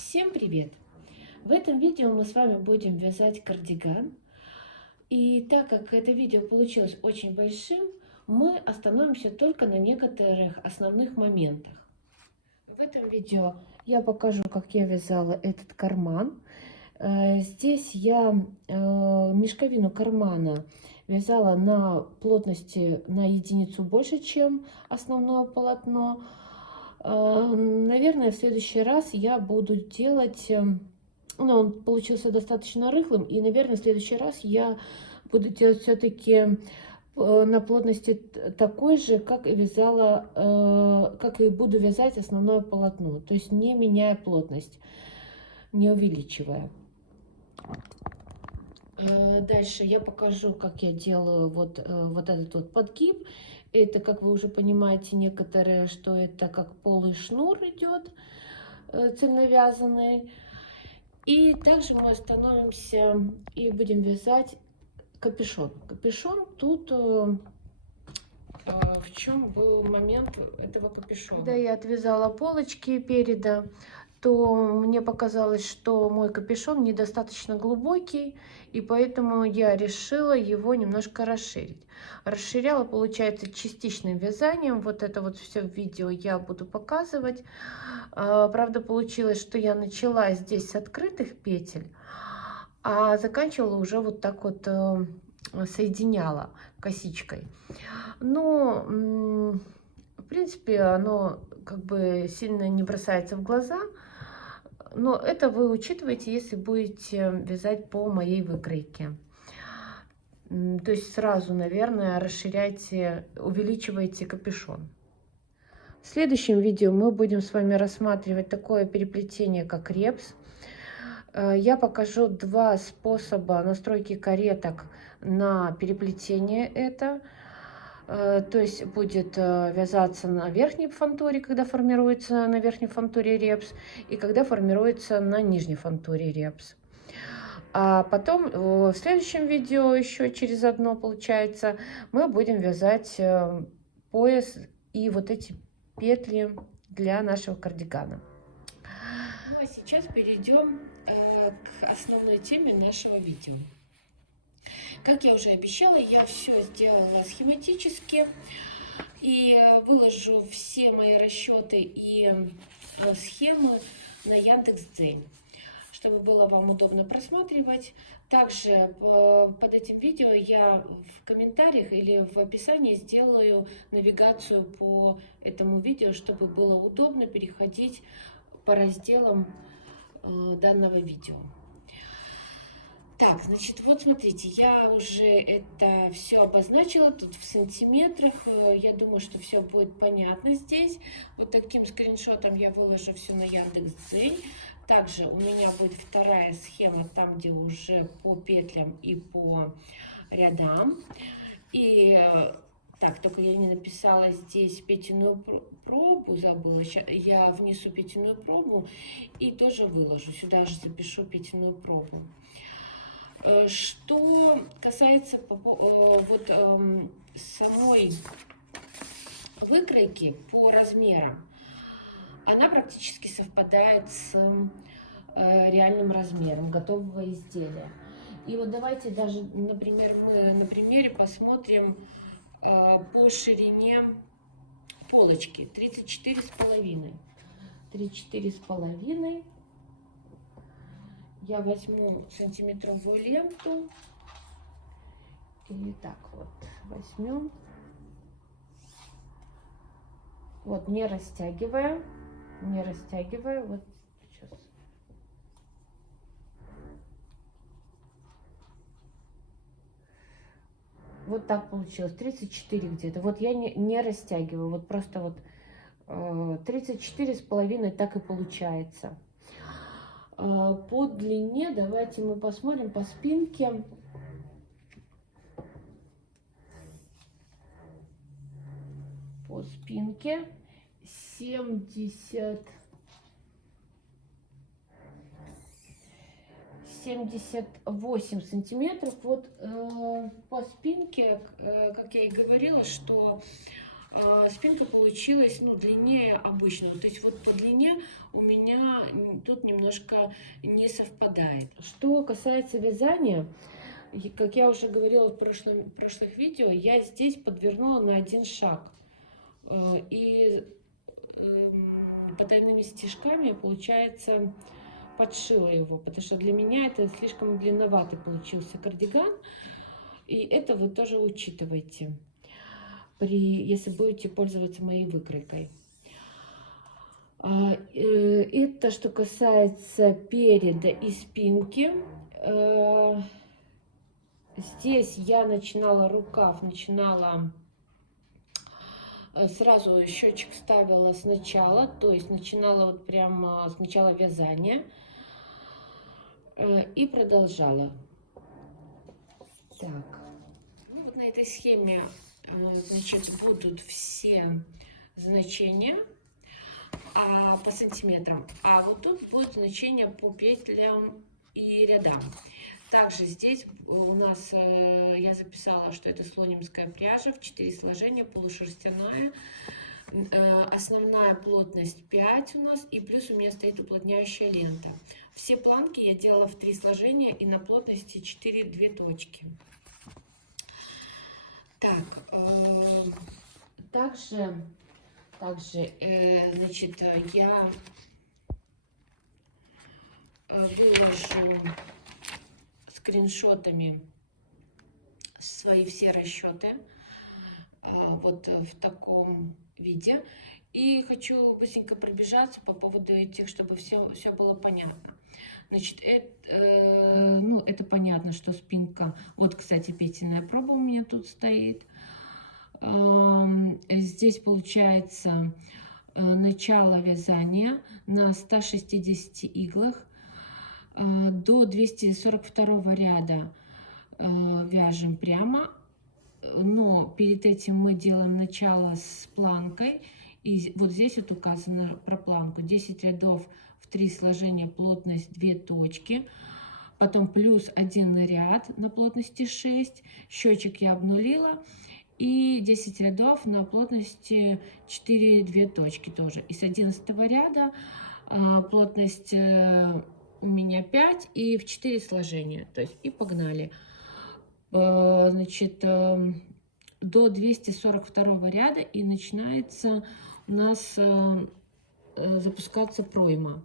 Всем привет! В этом видео мы с вами будем вязать кардиган. И так как это видео получилось очень большим, мы остановимся только на некоторых основных моментах. В этом видео я покажу, как я вязала этот карман. Здесь я мешковину кармана вязала на плотности на единицу больше, чем основное полотно. Наверное, в следующий раз я буду делать... Ну, он получился достаточно рыхлым, и, наверное, в следующий раз я буду делать все-таки на плотности такой же, как и вязала, как и буду вязать основное полотно, то есть не меняя плотность, не увеличивая. Дальше я покажу, как я делаю вот этот вот подгиб. Это, как вы уже понимаете, некоторые, что это как полый шнур идет, цельновязанный. И также мы остановимся и будем вязать капюшон. Капюшон тут в чем был момент этого капюшона. Когда я отвязала полочки переда, то мне показалось, что мой капюшон недостаточно глубокий, и поэтому я решила его немножко расширить. Расширяла, получается, частичным вязанием. Вот это вот все в видео я буду показывать. Правда, получилось, что я начала здесь с открытых петель, а заканчивала уже вот так вот соединяла косичкой. Но, в принципе, оно как бы сильно не бросается в глаза. Но это вы учитываете, если будете вязать по моей выкройке. То есть сразу, наверное, расширяйте, увеличивайте капюшон. В следующем видео мы будем с вами рассматривать такое переплетение, как репс. Я покажу два способа настройки кареток на переплетение это. То есть будет вязаться на верхней фантуре, когда формируется на верхней фантуре репс, и когда формируется на нижней фантуре репс. А потом в следующем видео, еще через одно получается, мы будем вязать пояс и вот эти петли для нашего кардигана. Ну а сейчас перейдем к основной теме нашего видео. Как я уже обещала, я все сделала схематически и выложу все мои расчеты и схемы на Яндекс.Дзень, чтобы было вам удобно просматривать. Также под этим видео я в комментариях или в описании сделаю навигацию по этому видео, чтобы было удобно переходить по разделам данного видео. Так, значит, вот смотрите, я уже это все обозначила тут в сантиметрах. Я думаю, что все будет понятно здесь. Вот таким скриншотом я выложу все на Яндекс.Дзень. Также у меня будет вторая схема, там, где уже по петлям и по рядам. И так, только я не написала здесь петельную пробу, забыла. Сейчас я внесу петельную пробу и тоже выложу. Сюда же запишу петельную пробу. Что касается вот самой выкройки по размерам, она практически совпадает с реальным размером готового изделия. И вот давайте даже, например, мы на примере посмотрим по ширине полочки 34,5. 34,5. Я возьму сантиметровую ленту и так вот возьмем, вот не растягивая, вот сейчас. Вот так получилось, 34 где-то. Вот я не растягиваю, вот просто вот 34,5 так и получается. По длине давайте мы посмотрим по спинке. По спинке 78 сантиметров. Вот по спинке, как я и говорила, что спинка получилась, ну, длиннее обычного. То есть вот по длине у меня тут немножко не совпадает. Что касается вязания, как я уже говорила в прошлых видео, я здесь подвернула на один шаг. И потайными стежками, получается, подшила его, потому что для меня это слишком длинноватый получился кардиган. И это вы тоже учитывайте, если будете пользоваться моей выкройкой. Это что касается переда и спинки. Здесь я начинала рукав, сразу счетчик ставила сначала, то есть начинала вот прямо сначала вязание и продолжала. Так, ну вот на этой схеме, значит, будут все значения по сантиметрам, а вот тут будет значение по петлям и рядам. Также здесь у нас, я записала, что это слонимская пряжа в 4 сложения, полушерстяная. Основная плотность 5 у нас, и плюс у меня стоит уплотняющая лента. Все планки я делала в 3 сложения и на плотности 4-2 точки. Так, также, значит, я выложу скриншотами свои все расчеты вот в таком виде. И хочу быстренько пробежаться по поводу этих, чтобы все было понятно. Значит, это понятно, что спинка... Вот, кстати, петельная проба у меня тут стоит. Здесь получается начало вязания на 160 иглах. До 242 ряда вяжем прямо, но перед этим мы делаем начало с планкой. И вот здесь вот указано про планку. 10 рядов в 3 сложения, плотность 2 точки. Потом плюс 1 ряд на плотности 6. Счетчик я обнулила. И 10 рядов на плотности 4-2 точки тоже. И с 11 ряда плотность у меня 5 и в 4 сложения. То есть и погнали. Значит, до 242 ряда и начинается у нас запускаться пройма.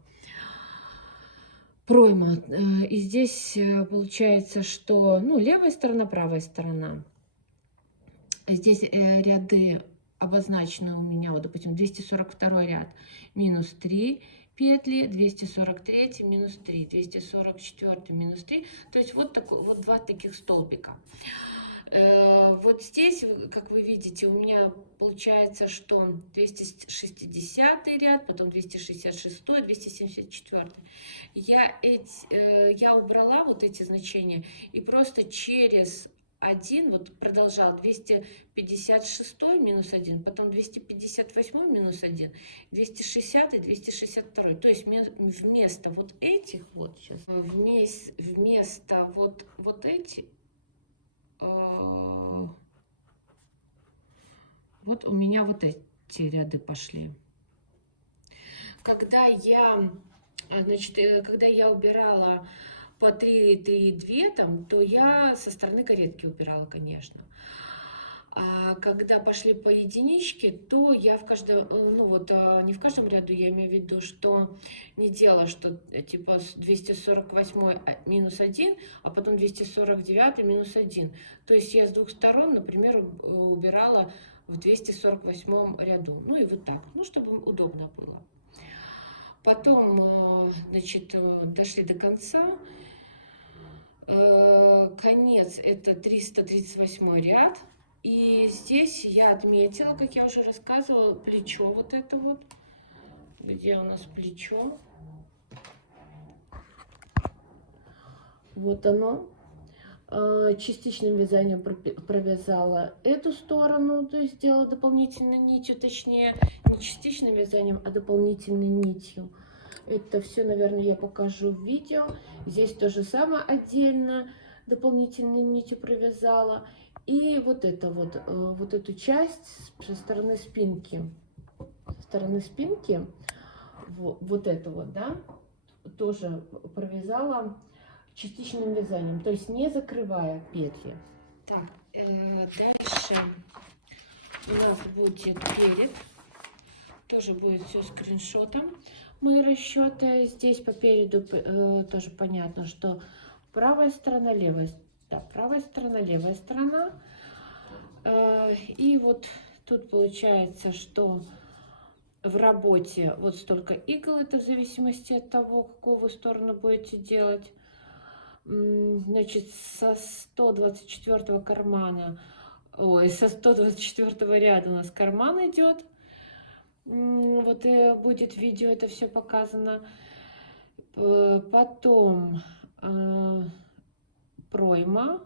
И здесь получается, что левая сторона, правая сторона. Здесь ряды обозначены у меня, вот, допустим, 242 ряд минус 3 петли, 243 минус 3, 244 минус 3. То есть вот 2 таких столбика. Вот здесь, как вы видите, у меня получается, что 260 ряд, потом 266, 274. Я убрала вот эти значения и просто через один, вот продолжал 256 минус 1, потом 258 минус 1, 260 и 262. То есть вместо вот этих вот сейчас, вместо вот эти, вот у меня вот эти ряды пошли. Когда я убирала по 3-2 там, то я со стороны каретки убирала, конечно. А когда пошли по единичке, то я в каждом, не в каждом ряду, я имею в виду, что не делала, что типа 248 минус 1, а потом 249 минус 1. То есть я с двух сторон, например, убирала в 248 ряду. Ну и вот так, чтобы удобно было. Потом, значит, дошли до конца. Конец — это 338 ряд. И здесь я отметила, как я уже рассказывала, плечо вот это вот. Где у нас плечо? Вот оно. Частичным вязанием провязала эту сторону, то есть сделала дополнительной нитью, точнее, не частичным вязанием, а дополнительной нитью. Это все, наверное, я покажу в видео. Здесь то же самое отдельно дополнительной нитью провязала. И вот это вот, вот эту часть со стороны спинки, вот это вот, да, тоже провязала частичным вязанием, то есть не закрывая петли. Так, дальше у нас будет перед, тоже будет все скриншотом. Мои расчеты здесь по переду тоже понятно, что правая сторона, левая, да, правая сторона, левая сторона. И вот тут получается, что в работе вот столько игл, это в зависимости от того, какую вы сторону будете делать. Значит, со 124 кармана, ой, со 124 ряда у нас карман идет. Вот будет видео, это все показано. Потом пройма.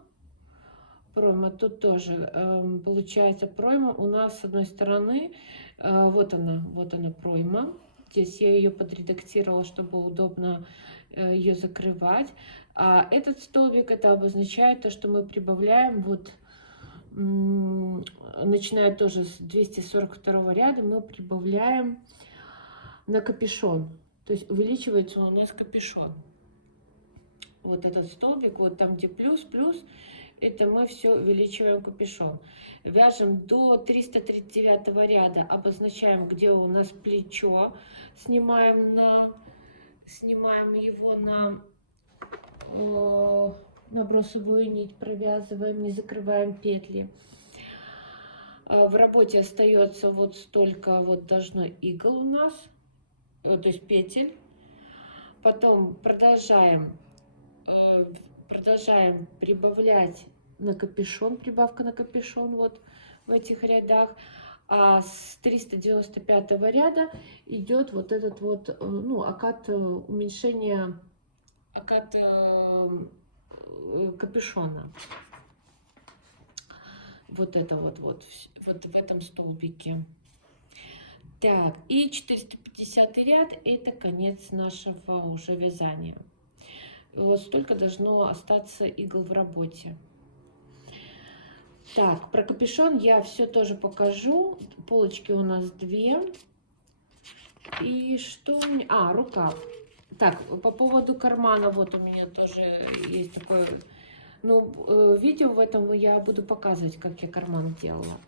Пройма тут тоже получается пройма у нас с одной стороны. Вот она пройма. Здесь я ее подредактировала, чтобы удобно ее закрывать. А этот столбик, это обозначает то, что мы прибавляем, вот, начиная тоже с 242 ряда, мы прибавляем на капюшон. То есть увеличивается у нас капюшон. Вот этот столбик, вот там, где плюс, это мы все увеличиваем капюшон. Вяжем до 339 ряда, обозначаем, где у нас плечо, снимаем его на набросовую нить, провязываем, не закрываем петли. В работе остается вот столько вот должно игл у нас, то есть петель. Потом продолжаем прибавлять на капюшон, прибавка на капюшон вот в этих рядах. А с 395 ряда идет вот этот вот, ну, окат уменьшения, окат капюшона. Вот это вот в этом столбике. Так, и 450 ряд, это конец нашего уже вязания. Вот столько должно остаться игл в работе. Так, про капюшон я все тоже покажу. Полочки у нас 2. И что у меня? Рукав. Так, по поводу кармана, вот у меня тоже есть такое, ну, видео в этом я буду показывать, как я карман делала.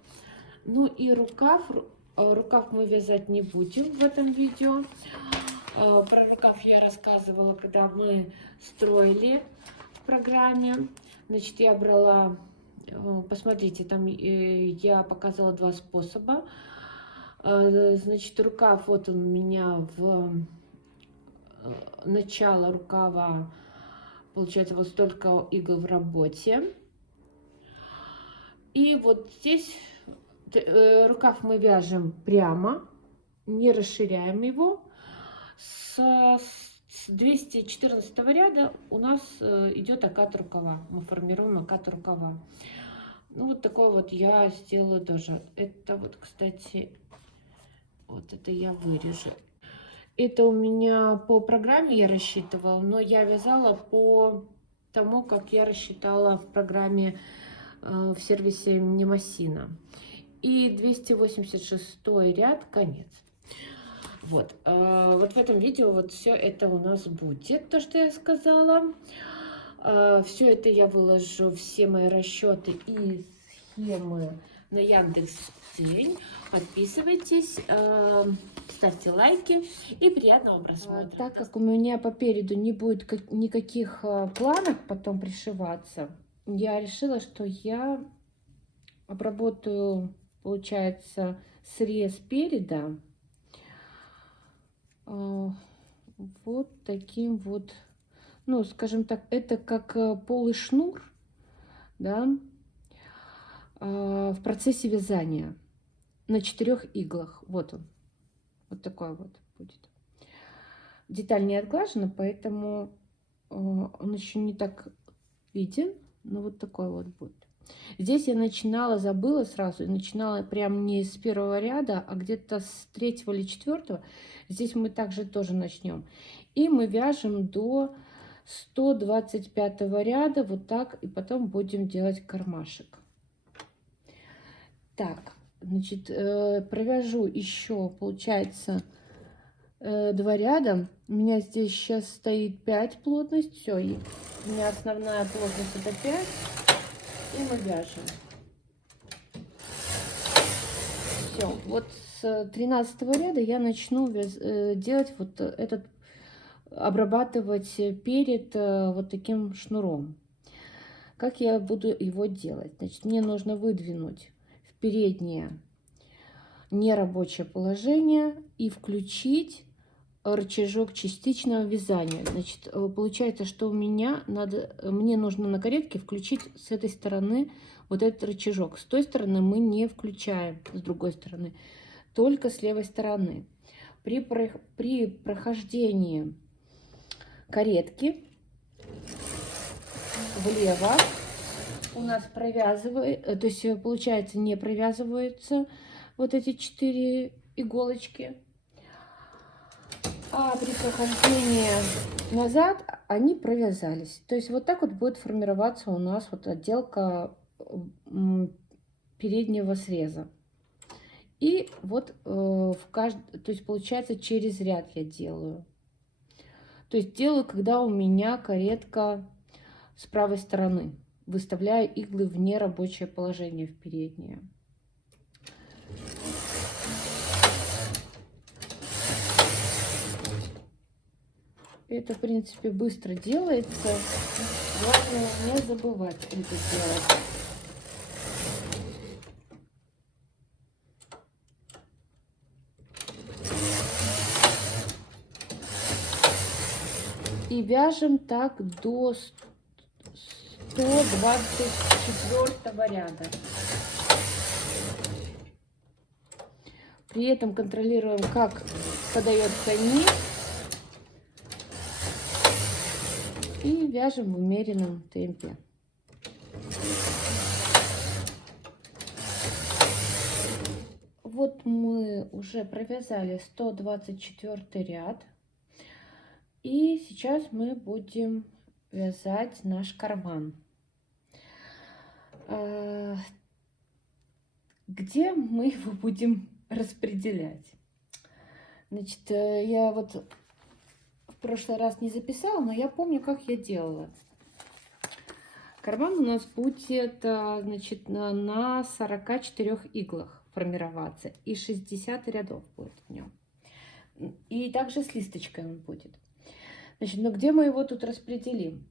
Ну и рукав мы вязать не будем в этом видео. Про рукав я рассказывала, когда мы строили в программе. Значит, я брала, посмотрите, там я показывала 2 способа. Значит, рукав, вот он у меня в начало рукава, получается, вот столько игл в работе. И вот здесь рукав мы вяжем прямо, не расширяем его. С 214 ряда у нас идет окат рукава. Мы формируем окат рукава. Ну, вот такой вот я сделаю тоже. Это вот, кстати, вот это я вырежу. Это у меня по программе я рассчитывала, но я вязала по тому, как я рассчитала в программе в сервисе Мнемосина. И 286 ряд, конец. Вот в этом видео вот все это у нас будет, то, что я сказала. Все это я выложу, все мои расчеты и схемы на Яндекс.Дзень. Подписывайтесь, ставьте лайки и приятного просмотра. Так как у меня по переду не будет никаких планок потом пришиваться, я решила, что я обработаю, получается, срез переда вот таким вот, ну, скажем так, это как полый шнур, да, в процессе вязания на 4 иглах. Вот он, вот такой вот будет. Деталь не отглажена, поэтому он еще не так виден, но вот такой вот будет. Здесь я начинала, забыла сразу, начинала прям не с 1-го ряда, а где-то с 3-го или 4-го. Здесь мы также тоже начнем. И мы вяжем до 125 ряда, вот так, и потом будем делать кармашек. Так, значит, провяжу еще, получается, 2 ряда. У меня здесь сейчас стоит 5 плотность. Все, у меня основная плотность это 5. И мы вяжем. Все, вот с 13 ряда я начну делать вот этот, обрабатывать перед вот таким шнуром. Как я буду его делать? Значит, мне нужно выдвинуть в переднее нерабочее положение и включить рычажок частичного вязания. Значит, получается, что мне нужно на каретке включить с этой стороны вот этот рычажок. С той стороны мы не включаем, с другой стороны, только с левой стороны. При прохождении каретки влево у нас провязывает, то есть получается не провязываются вот эти 4 иголочки, а при прохождении назад они провязались. То есть вот так вот будет формироваться у нас вот отделка переднего среза. И вот то есть получается через ряд я делаю. То есть делаю, когда у меня каретка с правой стороны, выставляя иглы в нерабочее положение в переднее. Это, в принципе, быстро делается. Главное не забывать это делать. И вяжем так до 124 ряда. При этом контролируем, как подается низ. И вяжем в умеренном темпе. Вот мы уже провязали 124 ряд. И сейчас мы будем вязать наш карман. Где мы его будем распределять? Значит, я вот в прошлый раз не записала, но я помню, как я делала. Карман у нас будет, значит, на 44 иглах формироваться, и 60 рядов будет в нем. И также с листочкой он будет. Значит, ну где мы его тут распределим?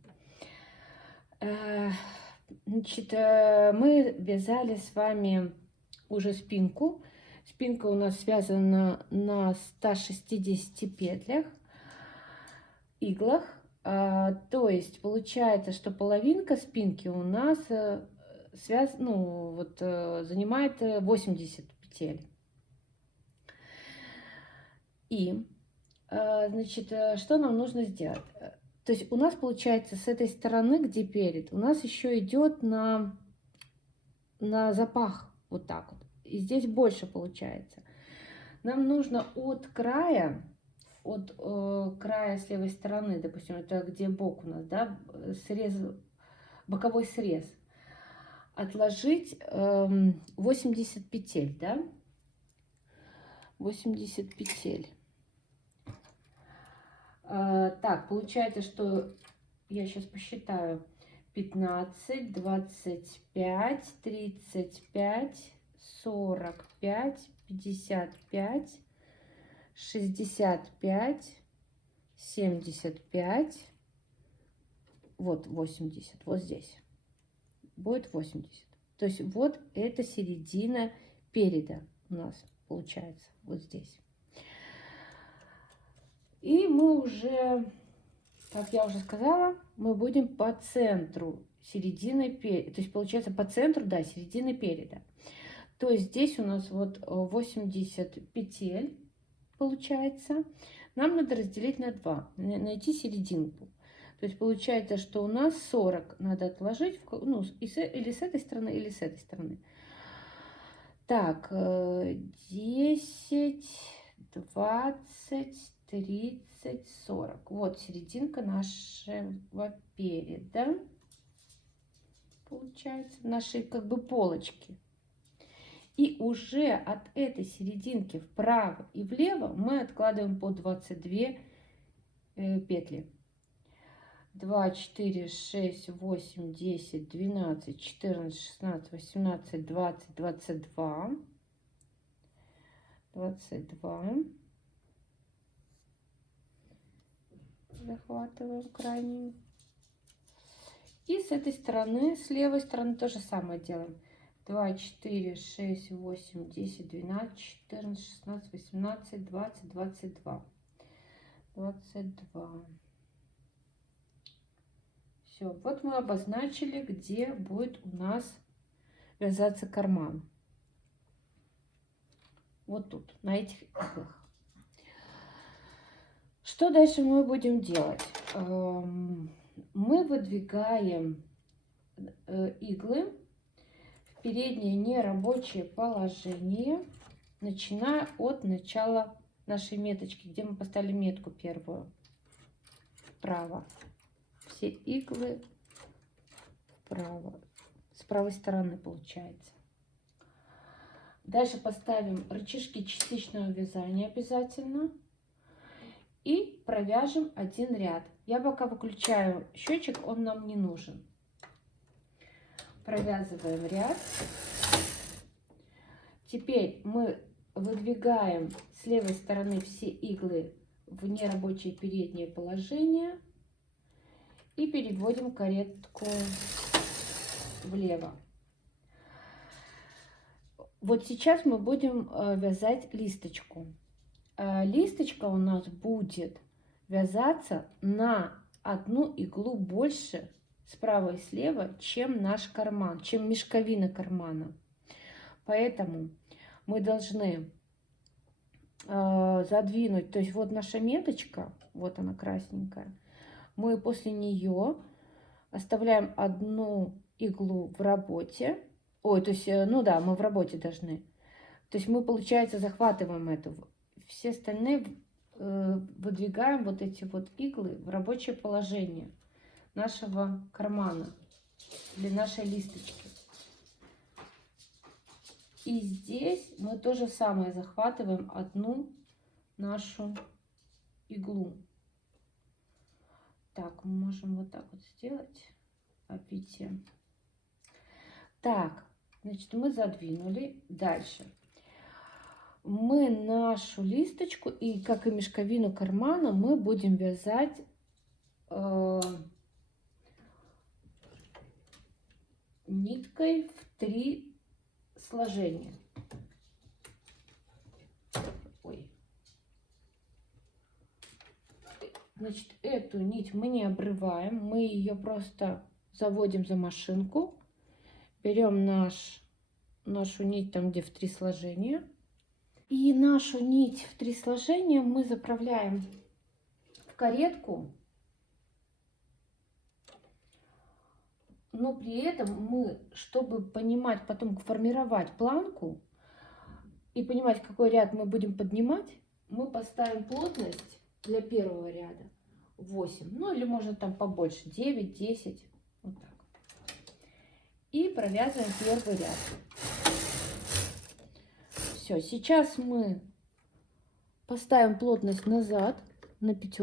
Значит, мы вязали с вами уже спинку. Спинка у нас связана на 160 петлях, иглах. То есть получается, что половинка спинки у нас занимает 80 петель. И, значит, что нам нужно сделать? То есть у нас получается с этой стороны, где перед, у нас еще идет на запах вот так вот. И здесь больше получается. Нам нужно от края с левой стороны, допустим, это где бок у нас, да, боковой срез, отложить 80 петель, да, 80 петель. Так, получается, что я сейчас посчитаю: 15, 25, 35, 45, 55, 65, 75, вот 80, вот здесь будет 80. То есть вот это середина переда у нас получается, вот здесь. И мы уже, как я уже сказала, мы будем по центру середины переда, то есть получается по центру, да, середины переда. То есть здесь у нас вот 80 петель получается. Нам надо разделить на 2, найти серединку. То есть получается, что у нас 40 надо отложить, ну, или с этой стороны, или с этой стороны. Так, 10, 20, 30, 40. Вот серединка нашего переда. Получается, нашей как бы полочки. И уже от этой серединки вправо и влево мы откладываем по 22 петли. 2, 4, 6, 8, 10, 12, 14, 16, 18, 20, 22. 22. Захватываем крайнюю. И с этой стороны, с левой стороны, то же самое делаем. 2, 4, 6, 8, 10, 12, 14, 16, 18, 20, 22. 22. Все, вот мы обозначили, где будет у нас вязаться карман. Вот тут, на этих иглах. Что дальше мы будем делать? Мы выдвигаем иглы в переднее нерабочее положение, начиная от начала нашей меточки, где мы поставили метку первую. Вправо. Все иглы вправо. С правой стороны получается. Дальше поставим рычажки частичного вязания обязательно. И провяжем один ряд. Я пока выключаю счетчик, он нам не нужен. Провязываем ряд. Теперь мы выдвигаем с левой стороны все иглы в нерабочее переднее положение и переводим каретку влево. Вот сейчас мы будем вязать листочку. Листочка у нас будет вязаться на одну иглу больше справа и слева, чем наш карман, чем мешковина кармана. Поэтому мы должны задвинуть, то есть вот наша меточка, вот она красненькая, мы после нее оставляем одну иглу в работе, ой, то есть, ну да, мы в работе должны, то есть мы, получается, захватываем эту, все остальные выдвигаем вот эти вот иглы в рабочее положение нашего кармана для нашей листочки. И здесь мы то же самое захватываем одну нашу иглу. Так, мы можем вот так вот сделать, видите. Так, значит, мы задвинули. Дальше. Мы нашу листочку и, как и мешковину кармана, мы будем вязать ниткой в 3 сложения. Ой. Значит, эту нить мы не обрываем, мы ее просто заводим за машинку, берем нашу нить там, где в 3 сложения, и нашу нить в 3 сложения мы заправляем в каретку. Но при этом мы, чтобы понимать, потом формировать планку и понимать, какой ряд мы будем поднимать, мы поставим плотность для первого ряда 8, ну или можно там побольше, 9, 10, вот так. И провязываем первый ряд. Все, сейчас мы поставим плотность назад на 5.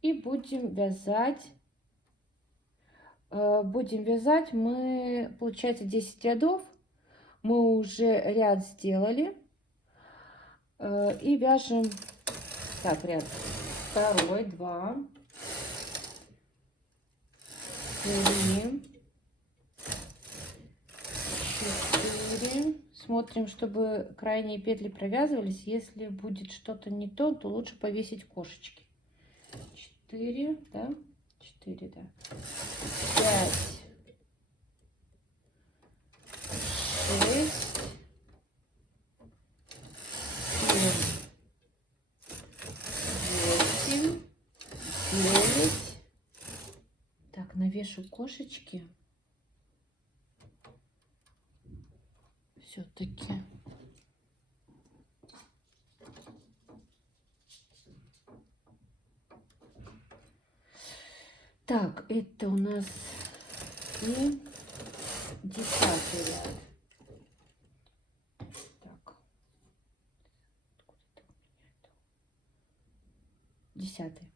И будем вязать. Мы, получается, 10 рядов. Мы уже ряд сделали. И вяжем. Так, ряд 2, 2, 3, 4. Смотрим, чтобы крайние петли провязывались. Если будет что-то не то, то лучше повесить кошечки. 4, да? 4, да. 5, 6, 7, 8, 9. Так, навешу кошечки. Все-таки. Так, это у нас и 10-й ряд. Так. 10-й.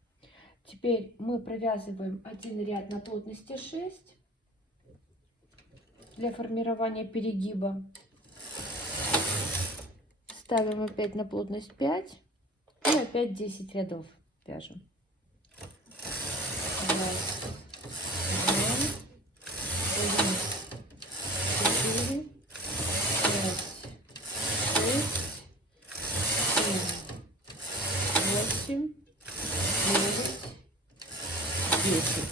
Теперь мы провязываем один ряд на плотности 6 для формирования перегиба. Ставим опять на плотность 5 и опять 10 рядов вяжем. Раз, два, 3, 4, 5, 6, 7, 8, 9, 10.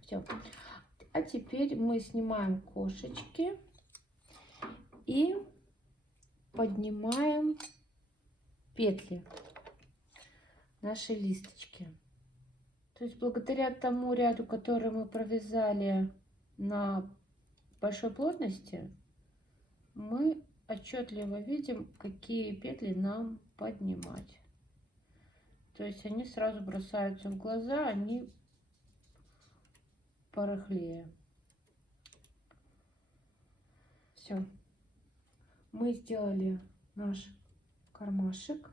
Все. А теперь мы снимаем кошечки и поднимаем петли нашей листочки. То есть благодаря тому ряду, который мы провязали на большой плотности, мы отчетливо видим, какие петли нам поднимать. То есть они сразу бросаются в глаза, они порыхлее. Все. Мы сделали наш кармашек,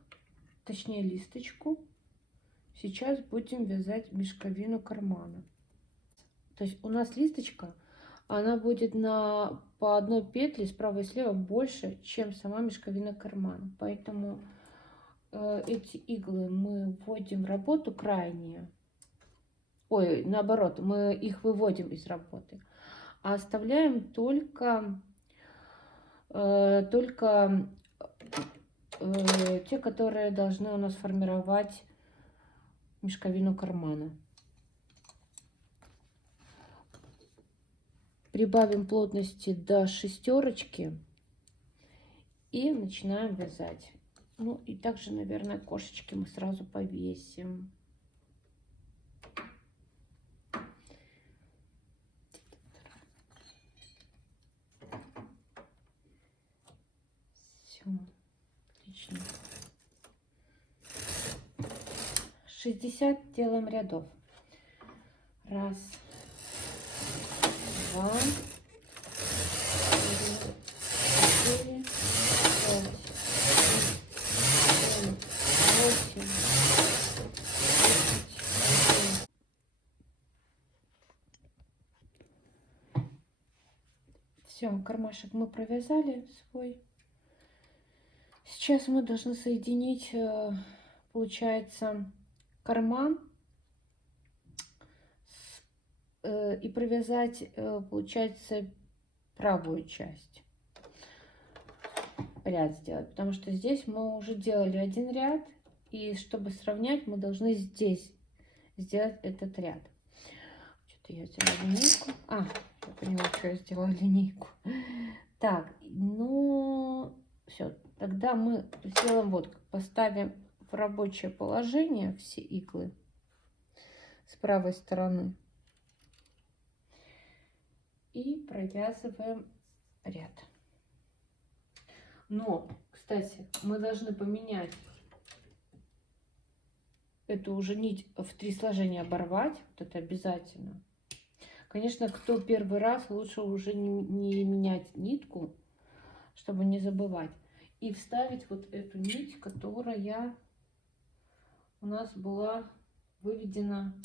точнее листочку. Сейчас будем вязать мешковину кармана. То есть у нас листочка, она будет по одной петле справа и слева больше, чем сама мешковина кармана. Поэтому эти иглы мы вводим в работу крайние. Ой, наоборот, мы их выводим из работы. А оставляем только те, которые должны у нас формировать мешковину кармана. Прибавим плотности до 6 и начинаем вязать. Ну и также, наверное, кошечки мы сразу повесим. Все, отлично. 60 делаем рядов. Раз, два, 3, 4, 5, 6, 7, 8, 10, 11. Все, кармашек мы провязали свой. Сейчас мы должны соединить, получается, карман и провязать, получается, правую часть. Ряд сделать, потому что здесь мы уже делали один ряд, и чтобы сравнять, мы должны здесь сделать этот ряд. Что-то я взяла линейку. Я поняла, что я сделала линейку. Так, ну все, тогда мы сделаем вот как. Поставим в рабочее положение все иглы с правой стороны и провязываем ряд. Но, кстати, мы должны поменять эту уже нить в 3 сложения, оборвать. Вот это обязательно. Конечно, кто первый раз, лучше уже не менять нитку, чтобы не забывать. И вставить вот эту нить, которая у нас была выведена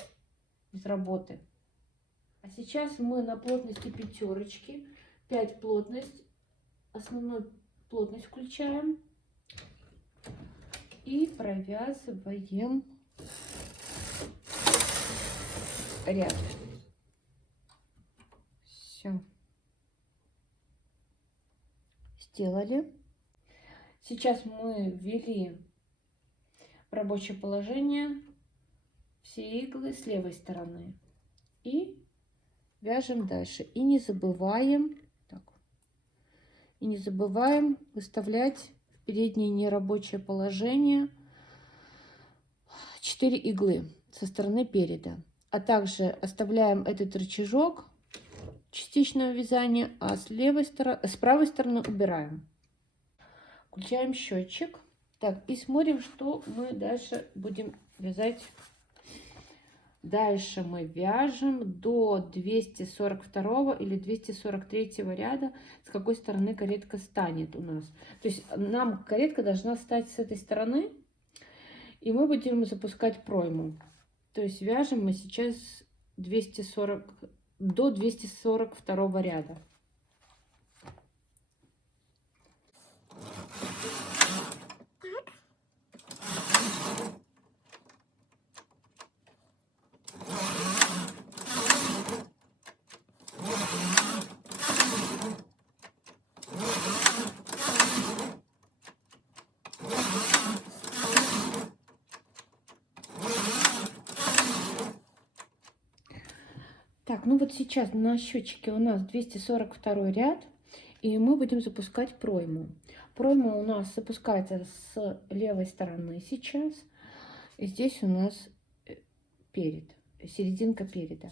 из работы. А сейчас мы на плотности 5, 5 плотность, основную плотность включаем и провязываем ряд. Все. Сделали. Сейчас мы ввели в рабочее положение все иглы с левой стороны и вяжем дальше. И не забываем выставлять в переднее нерабочее положение 4 иглы со стороны переда, а также оставляем этот рычажок частичного вязания, а с правой стороны убираем. Включаем счетчик. Так, и смотрим, что мы дальше будем вязать Дальше мы вяжем до 242 или 243 ряда, с какой стороны каретка станет у нас. То есть нам каретка должна стать с этой стороны, и мы будем запускать пройму. То есть вяжем мы сейчас 240, до 242 ряда. Так, ну вот сейчас на счетчике у нас 242 ряд, и мы будем запускать пройму. Пройма у нас запускается с левой стороны сейчас. И здесь у нас перед, серединка переда.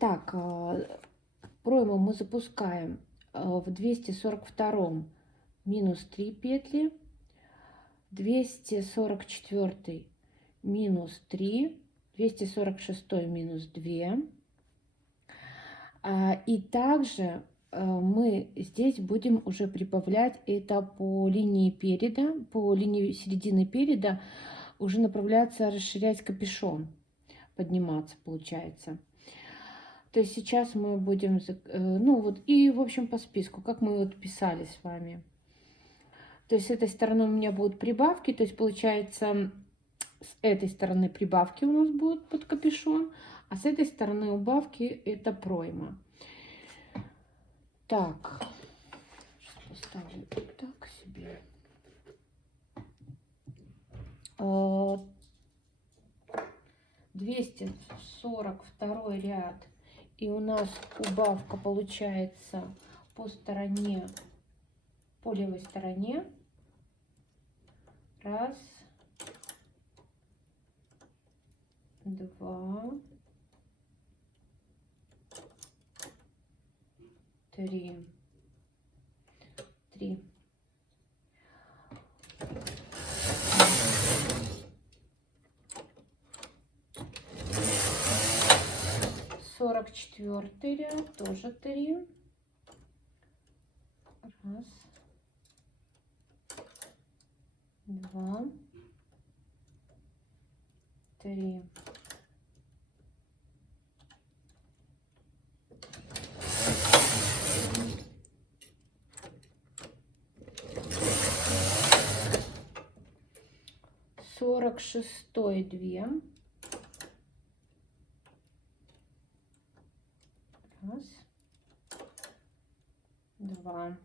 Так, пройму мы запускаем в 242 минус 3 петли, 244 минус 3, 246 минус 2. И также мы здесь будем уже прибавлять это по линии переда, по линии середины переда, уже направляться, расширять капюшон, подниматься получается. То есть сейчас мы будем, ну вот, и в общем по списку, как мы вот писали с вами. То есть с этой стороны у меня будут прибавки, то есть получается с этой стороны прибавки у нас будут под капюшон, а с этой стороны убавки это пройма. Так, сейчас поставлю так себе. 242 ряд, и у нас убавка получается по стороне, по левой стороне. Раз, два, три. 44 ряд, тоже 3. Раз, два, три. Сорок шестой 2. Раз, два.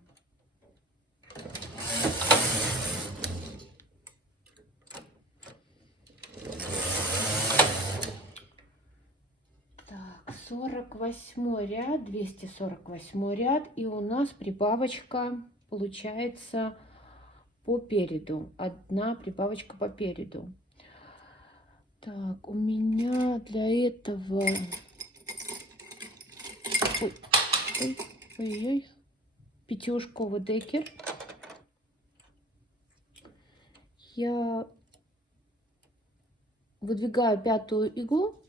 Так, 48 ряд, 248 ряд, и у нас прибавочка получается по переду. Одна прибавочка по переду. Так, у меня для этого... Ой-ой-ой. Пятиушковый декер. Я выдвигаю пятую иглу,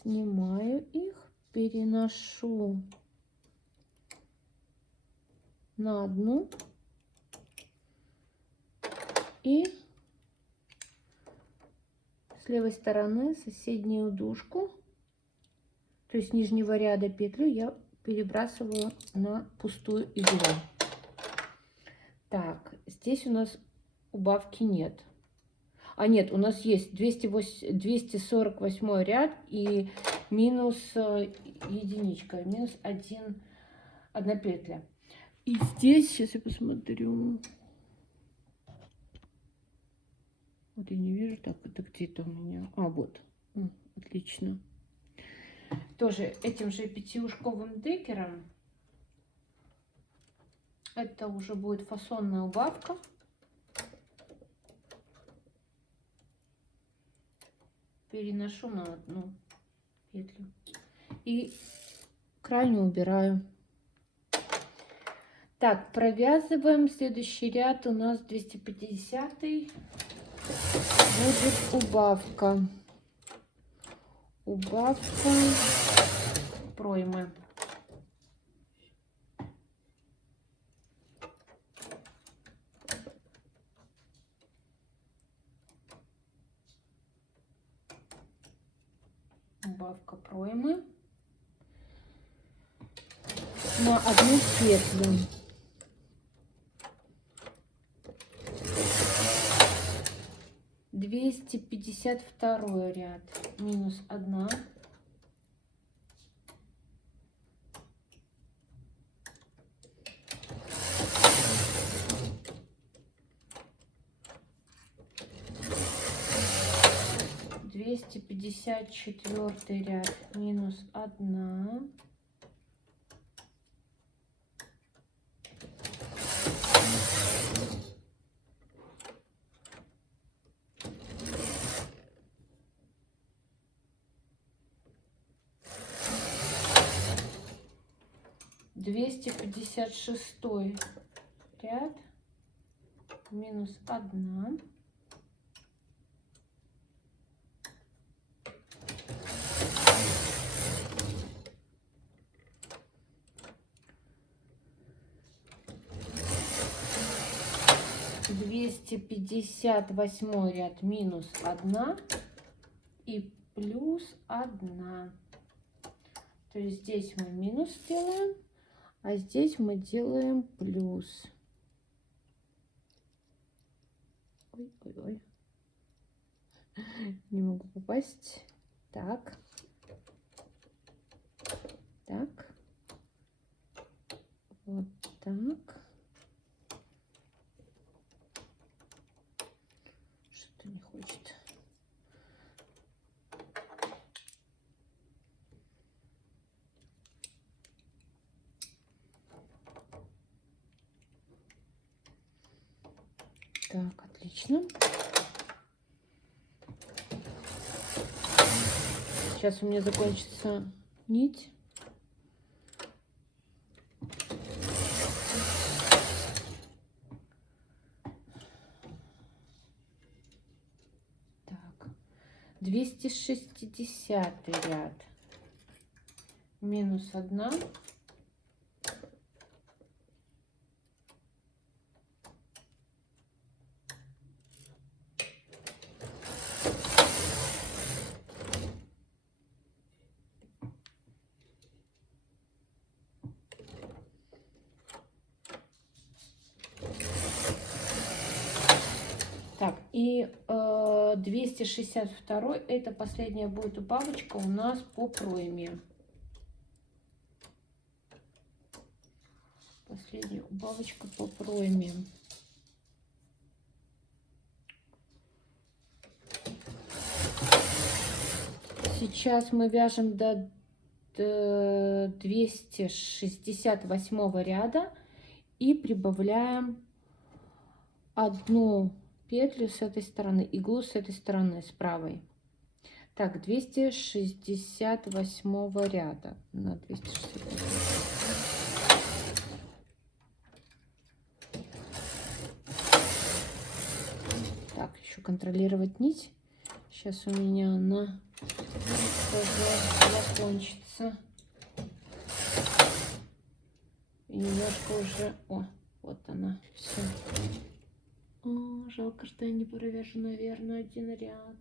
снимаю их, переношу на одну и с левой стороны соседнюю удушку, то есть нижнего ряда петлю, я перебрасываю на пустую иглу. Так, здесь у нас убавки нет. А нет, у нас есть 248 ряд и минус единичка, минус 1 петля. И здесь, сейчас я посмотрю. Вот я не вижу, так, это где-то у меня. А, вот, отлично. Тоже этим же пятиушковым декером. Это уже будет фасонная убавка. Переношу на одну петлю и крайнюю убираю. Так, провязываем. Следующий ряд у нас 250. будет убавка. Убавка проймы. Убавка проймы на одну петлю. Двести 252 ряд минус 1. Двести 254 ряд минус 1. Двести 256 ряд минус 1. Двести 258 ряд минус 1 и плюс 1. То есть здесь мы минус делаем, а здесь мы делаем плюс. Ой, ой, ой. Не могу попасть. Так. Так. Вот так. Что-то не хочет. Так, отлично. Сейчас у меня закончится нить. Так, 260 ряд минус 1. Так, и 262 это последняя будет убавочка у нас по пройме. Последняя убавочка по пройме. Сейчас мы вяжем до 268 ряда и прибавляем одну петлю с этой стороны, иглу с этой стороны, с правой. Так, 268 ряда на 268. Так, еще контролировать нить. Сейчас у меня она закончится. И немножко уже... О, вот она. Все. О, жалко, что я не провяжу, наверное, один ряд.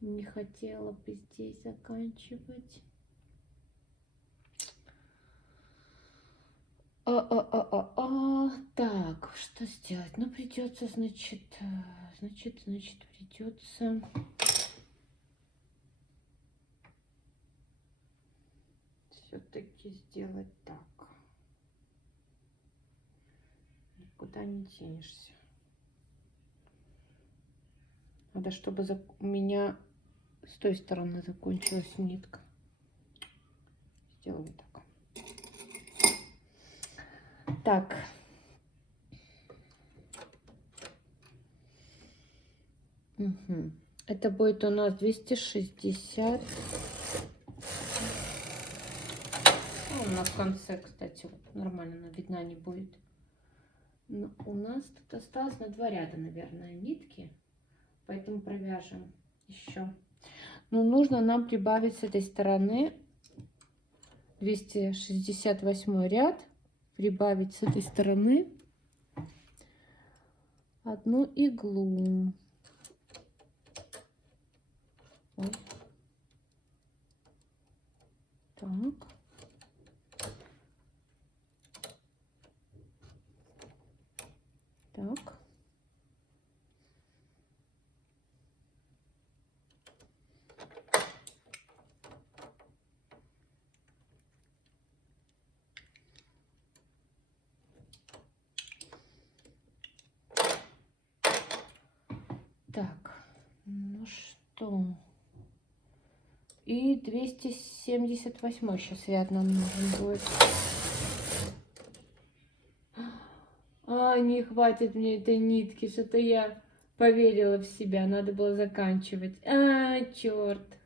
Не хотела бы здесь заканчивать. Так, что сделать? Ну, придется, значит, придется... все-таки сделать так. Никуда не денешься. Надо, чтобы у меня с той стороны закончилась нитка. Сделаем так. Так. Угу. Это будет у нас 260. У нас в конце, кстати, вот, нормально она видна не будет. Но у нас тут осталось на 2 ряда, наверное, нитки. Поэтому провяжем еще. Но нужно нам прибавить с этой стороны 268 ряд. Прибавить с этой стороны 1 иглу. Ой. Так. Так. Так, ну что? И 278 сейчас ряд нам нужен будет. А, не хватит мне этой нитки, что-то я поверила в себя, надо было заканчивать. А, черт.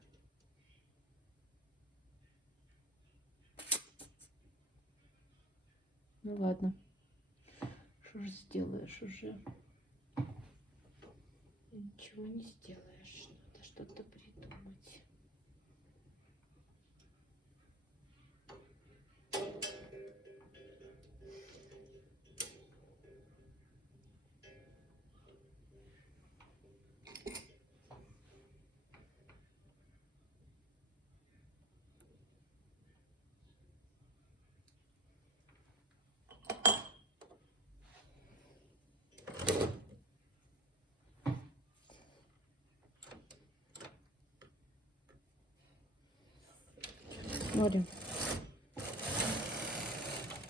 Ну ладно, что же сделаешь уже? Ничего не сделаешь, надо что-то придумать. Смотрим.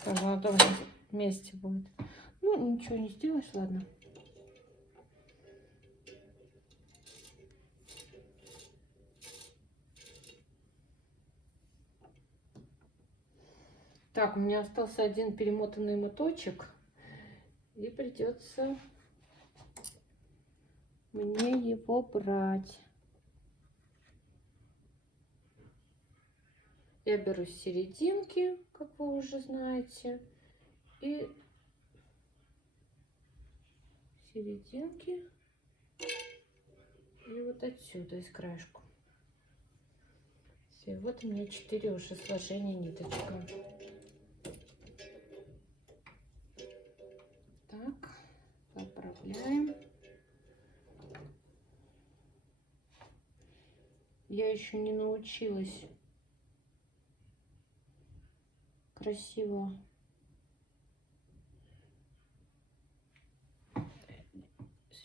Как на том же месте будет. Ну, ничего не сделаешь, ладно. Так, у меня остался один перемотанный моточек. И придется мне его брать. Я беру с серединки, как вы уже знаете, и серединки, и вот отсюда, из краешку. Все, вот у меня 4 уже сложения ниточка. Так, поправляем. Я еще не научилась красиво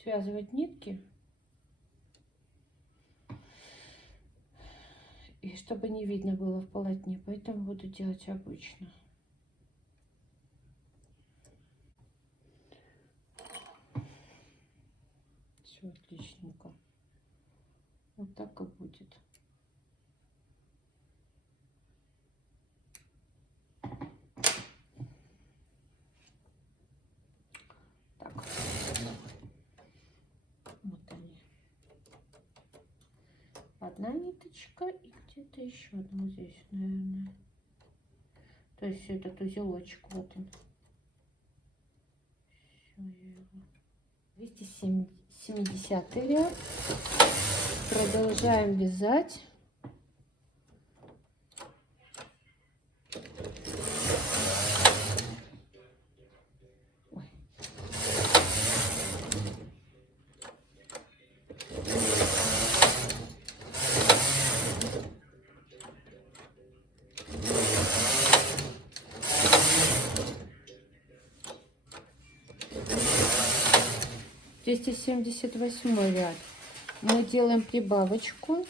связывать нитки, и чтобы не видно было в полотне, поэтому буду делать обычно. Все отличненько. Вот так и будет. Так. Вот они. Одна ниточка и где-то еще одна здесь, наверное. То есть этот узелочек, вот он. Все, я его. 270 ряд. Продолжаем вязать. Ой. Двести 278 ряд. Мы делаем прибавочку.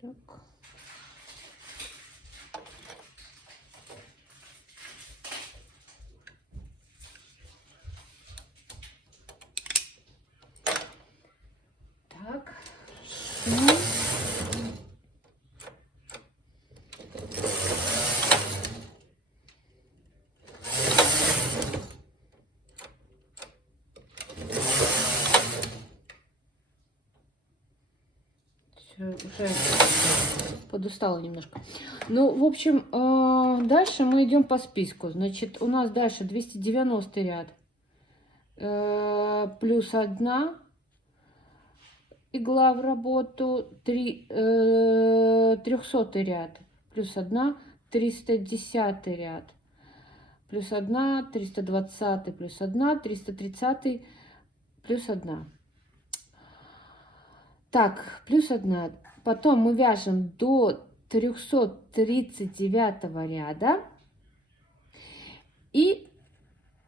Так. Так. Хорошо. 278 уже подустала немножко. Ну, в общем, дальше мы идем по списку. Значит, у нас дальше 290 ряд. Плюс 1 игла в работу, 300 ряд, плюс 1, 310 ряд, плюс 1, 320, плюс 1, 330, плюс 1. Так, плюс 1. Потом мы вяжем до 339 ряда и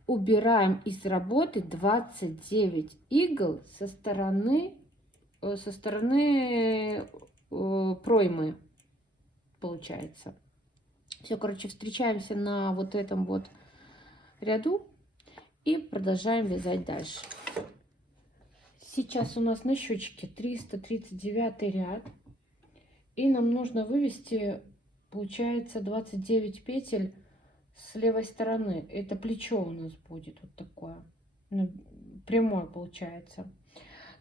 убираем из работы 29 игл со стороны проймы, получается. Все, короче, встречаемся на вот этом вот ряду и продолжаем вязать дальше. Сейчас у нас на счетчике 339 ряд, и нам нужно вывести, получается, 29 петель с левой стороны. Это плечо у нас будет вот такое, прямое получается.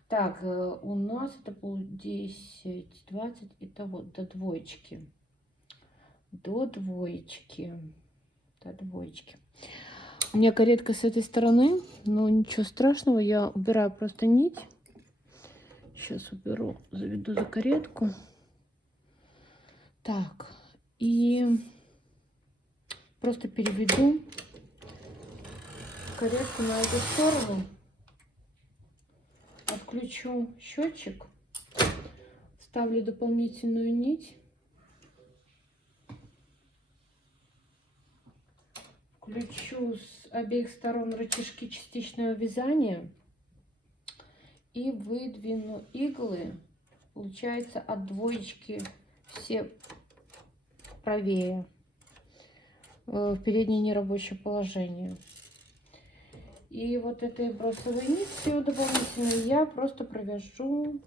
Так, у нас это было 10, 20, это вот до двоечки. До двоечки. До двоечки. У меня каретка с этой стороны, но ничего страшного, я убираю просто нить. Сейчас уберу, заведу за каретку. Так, и просто переведу каретку на эту сторону. Отключу счетчик, ставлю дополнительную нить, включу с обеих сторон рычажки частичного вязания и выдвину иглы, получается, от двоечки все правее в переднее нерабочее положение. И вот этой бросовой нитью дополнительной я просто провяжу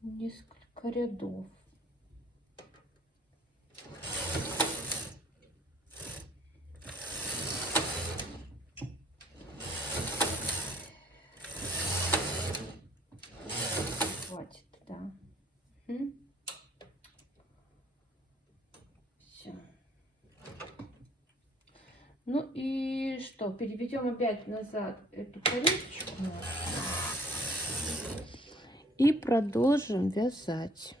несколько рядов. Хватит, да. Все. Ну и что, переведем опять назад эту кареточку нашу и продолжим вязать.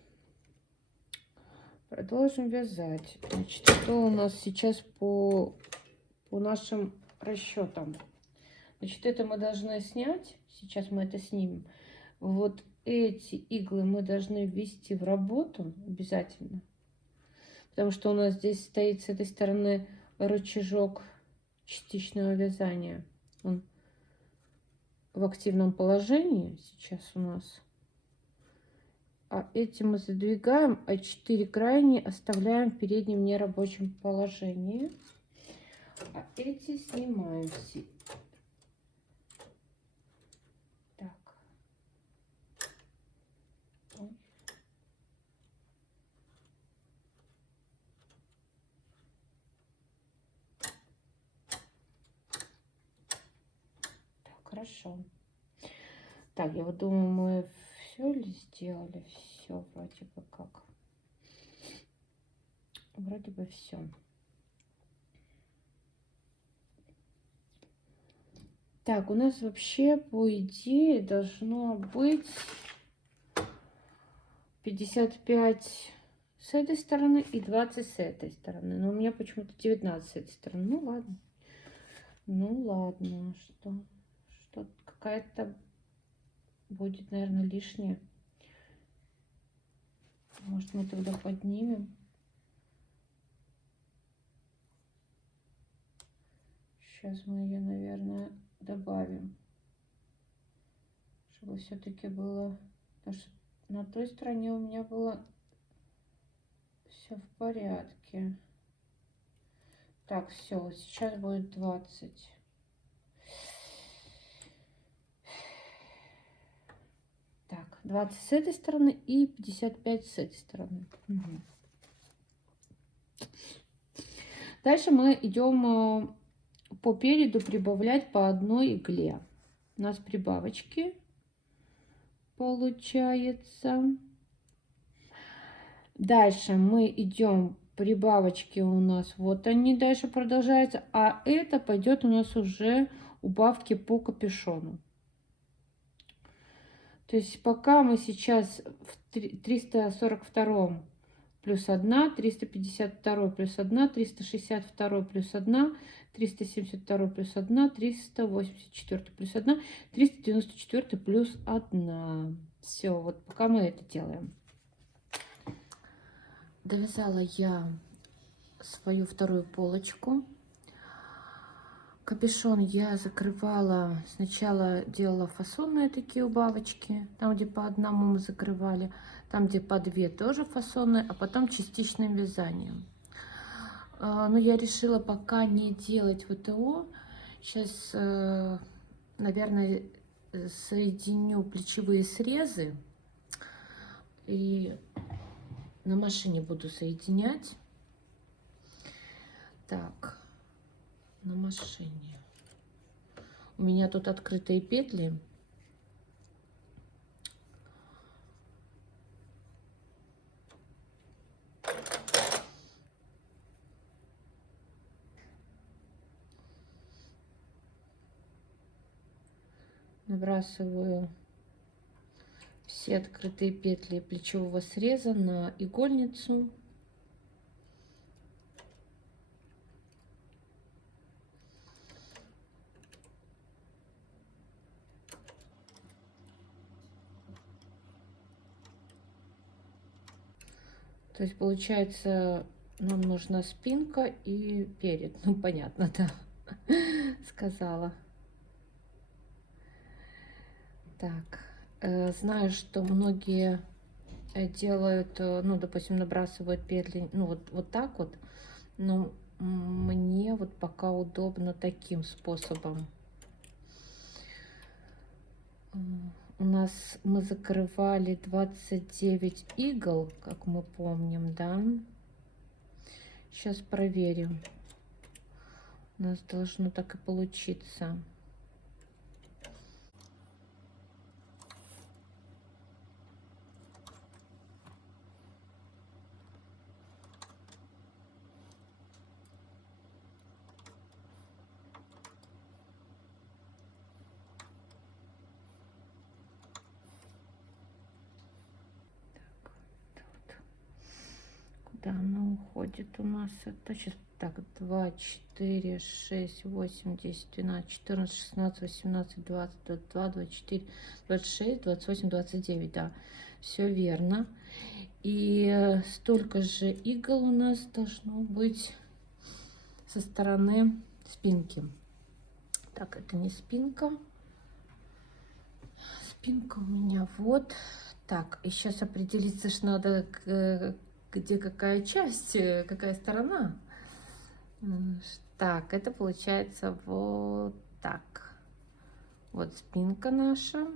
Продолжим вязать. Значит, что у нас сейчас по нашим расчетам? Значит, это мы должны снять. Сейчас мы это снимем. Вот эти иглы мы должны ввести в работу обязательно. Потому что у нас здесь стоит с этой стороны рычажок частичного вязания. Он в активном положении сейчас у нас. А эти мы задвигаем, а 4 крайние оставляем в переднем нерабочем положении. А эти снимаем все. Так. Ой. Хорошо. Так, я вот думаю, мы все ли сделали? Все вроде бы как. Вроде бы все. Так, у нас вообще, по идее, должно быть 55 с этой стороны и 20 с этой стороны. Но у меня почему-то 19 с этой стороны. Ну ладно. Ну ладно, что какая-то будет, наверное, лишняя. Может, мы тогда поднимем. Сейчас мы ее, наверное, добавим, чтобы все-таки было, потому что на той стороне у меня было все в порядке. Так, все, сейчас будет 20. Так, 20 с этой стороны и 55 с этой стороны. Угу. Дальше мы идем по переду прибавлять по одной игле. у нас прибавочки получается. Дальше мы идем, прибавочки у нас вот они дальше продолжаются, а это пойдет у нас уже убавки по капюшону. То есть пока мы сейчас в 342 плюс 1, 352 плюс 1, 362 плюс 1, 372 плюс 1, 384 плюс 1, 394 плюс 1. Все, вот пока мы это делаем. Довязала я свою вторую полочку. Капюшон я закрывала, сначала делала фасонные такие убавочки, там где по одному мы закрывали, там где по две тоже фасонные, а потом частичным вязанием. Но я решила пока не делать ВТО. Сейчас, наверное, соединю плечевые срезы и на машине буду соединять. Так. На машине. У меня тут открытые петли. Набрасываю все открытые петли плечевого среза на игольницу. То есть получается, нам нужна спинка и перед. Ну, понятно, да, сказала. Так, знаю, что многие делают, ну, допустим, набрасывают петли, ну, вот так вот. Но мне вот пока удобно таким способом. У нас мы закрывали 29 игл, как мы помним, да? Сейчас проверим. У нас должно так и получиться. Да, оно уходит у нас. Это сейчас так, 2, 4, 6, 8, 10, 12, 14, 16, 18, 20, 22, 24, 26, 28, 29. Да, все верно. И столько же игл у нас должно быть со стороны спинки. Так, это не спинка. Спинка у меня вот. Так, и сейчас определиться, что надо, где какая часть, какая сторона. Так, это получается вот так. Вот спинка наша.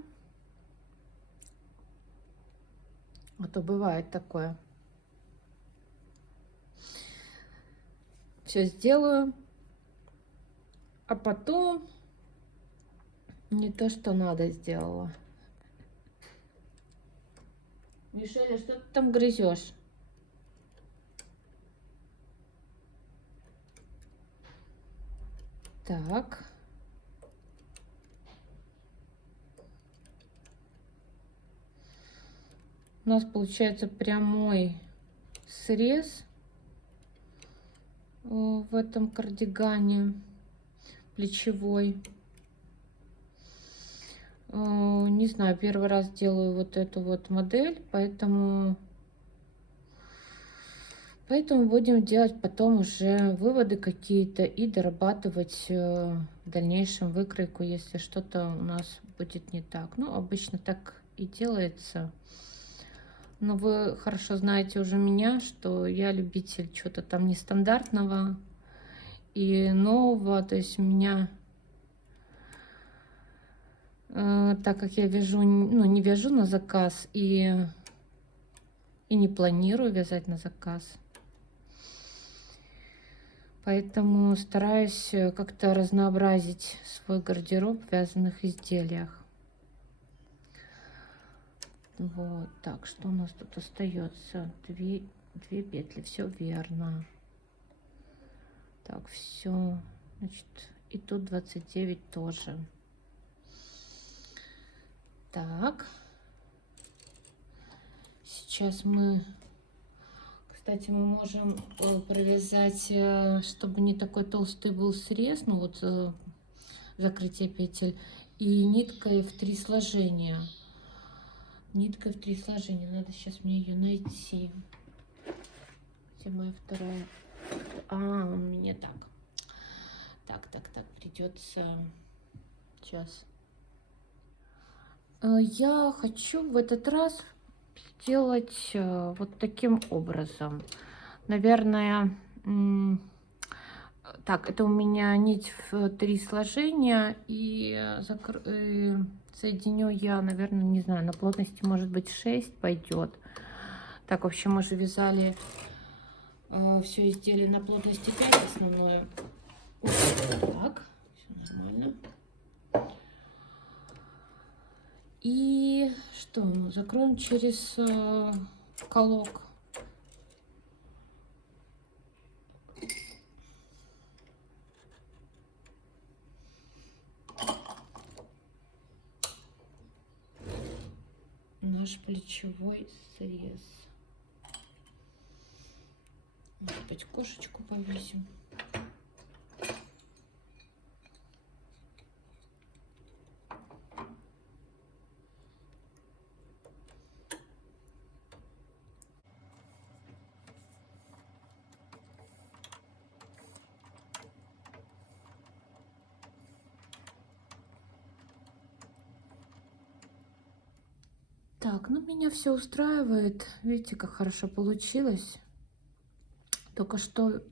А то бывает такое. Все сделаю. А потом не то, что надо, сделала. Мишеля, что ты там грызешь? Так. У нас получается прямой срез в этом кардигане плечевой. Не знаю, первый раз делаю вот эту вот модель, поэтому будем делать потом уже выводы какие-то и дорабатывать в дальнейшем выкройку, если что-то у нас будет не так. Ну, обычно так и делается. Но вы хорошо знаете уже меня, что я любитель чего-то там нестандартного и нового. То есть у меня, так как я вяжу, ну, не вяжу на заказ и не планирую вязать на заказ, Поэтому стараюсь как-то разнообразить свой гардероб в вязаных изделиях. Вот, так, что у нас тут остается? Две петли, все верно. Так, все, значит, и тут 29 тоже. Так, сейчас мы, кстати, мы можем провязать, чтобы не такой толстый был срез, ну вот закрытие петель, и ниткой в 3 сложения. Ниткой в 3 сложения. Надо сейчас мне ее найти. Где моя вторая? А, у меня так. Так, придется сейчас. Я хочу в этот раз сделать вот таким образом. Наверное, так, это у меня нить в 3 сложения, и соединю я, наверное, не знаю, на плотности, может быть, 6 пойдет. Так, в общем, мы же вязали все изделие на плотности 5 основное. Так, все нормально. И что, закроем через колок. Наш плечевой срез. Может быть, кошечку повесим. Так, ну меня все устраивает. Видите, как хорошо получилось. Только что,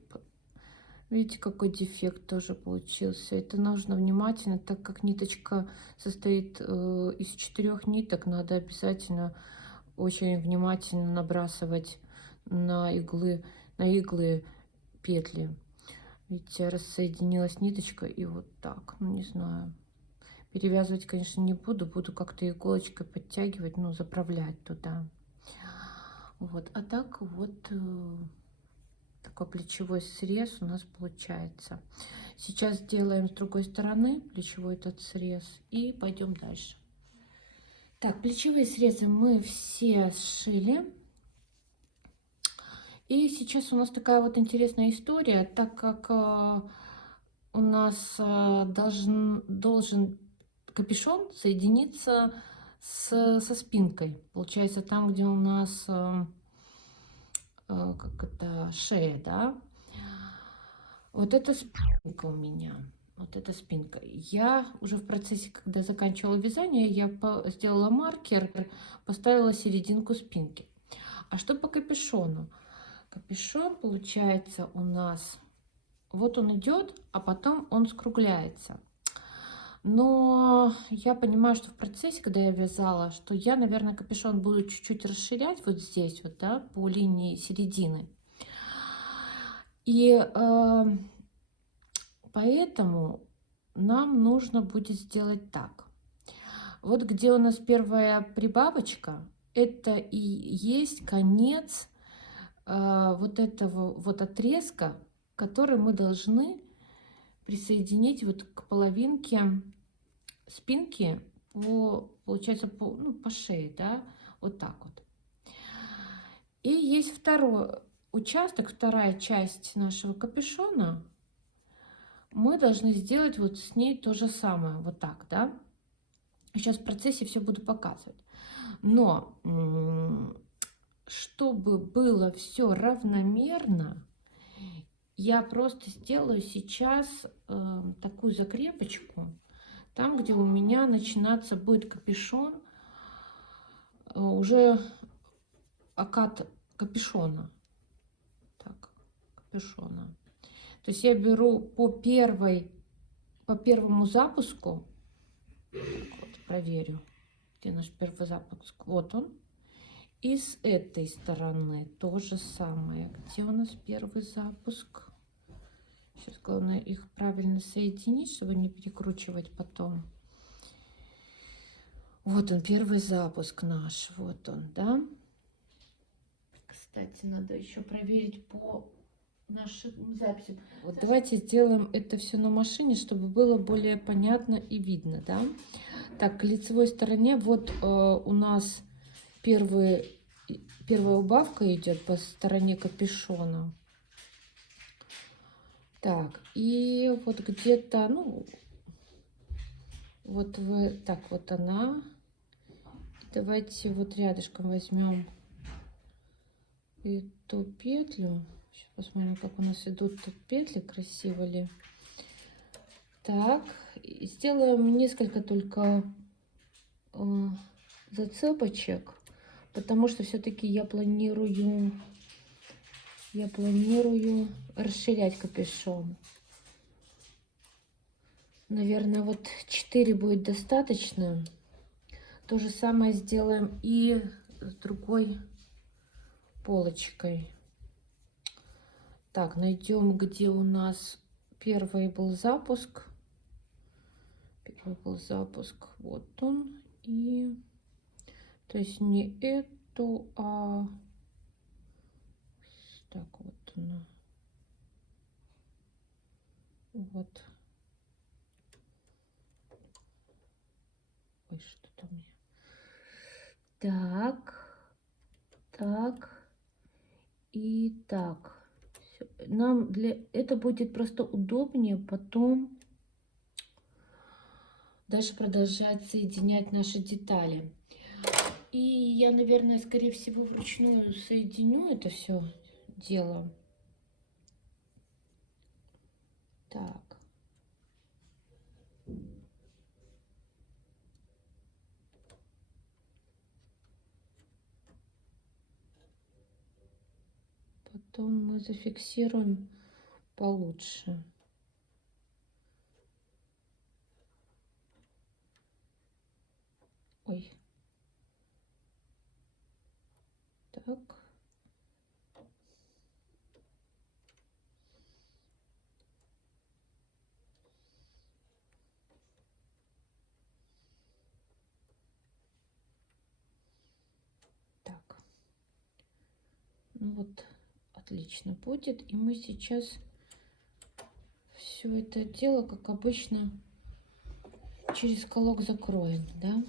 видите, какой дефект тоже получился. Это нужно внимательно, так как ниточка состоит из 4 ниток, надо обязательно очень внимательно набрасывать на иглы петли. Видите, рассоединилась ниточка, и вот так, ну не знаю. Перевязывать, конечно, не буду, буду как-то иголочкой подтягивать, ну, заправлять туда. Вот, а так вот такой плечевой срез у нас получается. Сейчас делаем с другой стороны плечевой этот срез и пойдем дальше. Так, плечевые срезы мы все сшили. И сейчас у нас такая вот интересная история, так как у нас должен капюшон соединиться со спинкой. Получается, там, где у нас как это, шея, да, вот эта спинка у меня. Вот эта спинка. Я уже в процессе, когда заканчивала вязание, я сделала маркер, поставила серединку спинки. А что по капюшону? Капюшон получается у нас, вот он идет, а потом он скругляется. Но я понимаю, что в процессе, когда я вязала, что я, наверное, капюшон буду чуть-чуть расширять вот здесь вот, да, по линии середины. И поэтому нам нужно будет сделать так. Вот где у нас первая прибавочка, это и есть конец вот этого вот отрезка, который мы должны присоединить вот к половинке спинки получается, по шее, да, вот так вот. И есть второй участок, вторая часть нашего капюшона. Мы должны сделать вот с ней то же самое, вот так, да. Сейчас в процессе все буду показывать. Но чтобы было все равномерно, я просто сделаю сейчас такую закрепочку, там, где у меня начинаться будет капюшон, уже окат капюшона. Так, капюшона. То есть я беру по первому запуску, вот, проверю, где наш первый запуск, вот он. И с этой стороны то же самое. Где у нас первый запуск? Сейчас главное их правильно соединить, чтобы не перекручивать потом. Вот он, первый запуск наш. Вот он, да. Кстати, надо еще проверить по нашим записям. Вот давайте сделаем это все на машине, чтобы было более понятно и видно, да. Так, к лицевой стороне вот у нас первая убавка идет по стороне капюшона. Так, и вот где-то, ну, вот так вот она. Давайте вот рядышком возьмем эту петлю. Сейчас посмотрим, как у нас идут тут петли, красиво ли. Так, и сделаем несколько только зацепочек, потому что все-таки я планирую расширять капюшон. Наверное, вот 4 будет достаточно. То же самое сделаем и с другой полочкой. Так, найдем, где у нас первый был запуск. Вот он. И то есть не эту, а так вот она. Вот. Ой, что-то у меня. Так и так. Всё. Нам это будет просто удобнее потом дальше продолжать соединять наши детали. И я, наверное, скорее всего, вручную соединю это все дело. Так. Потом мы зафиксируем получше. Ой. Так. Так. Ну вот, отлично будет. И мы сейчас все это дело, как обычно, через колок закроем, да?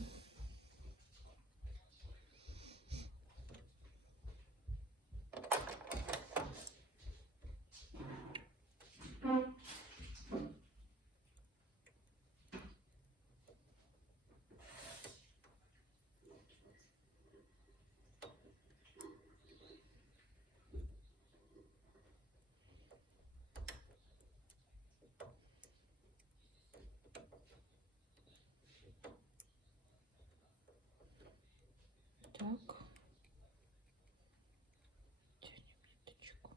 Так. Тянем ниточку.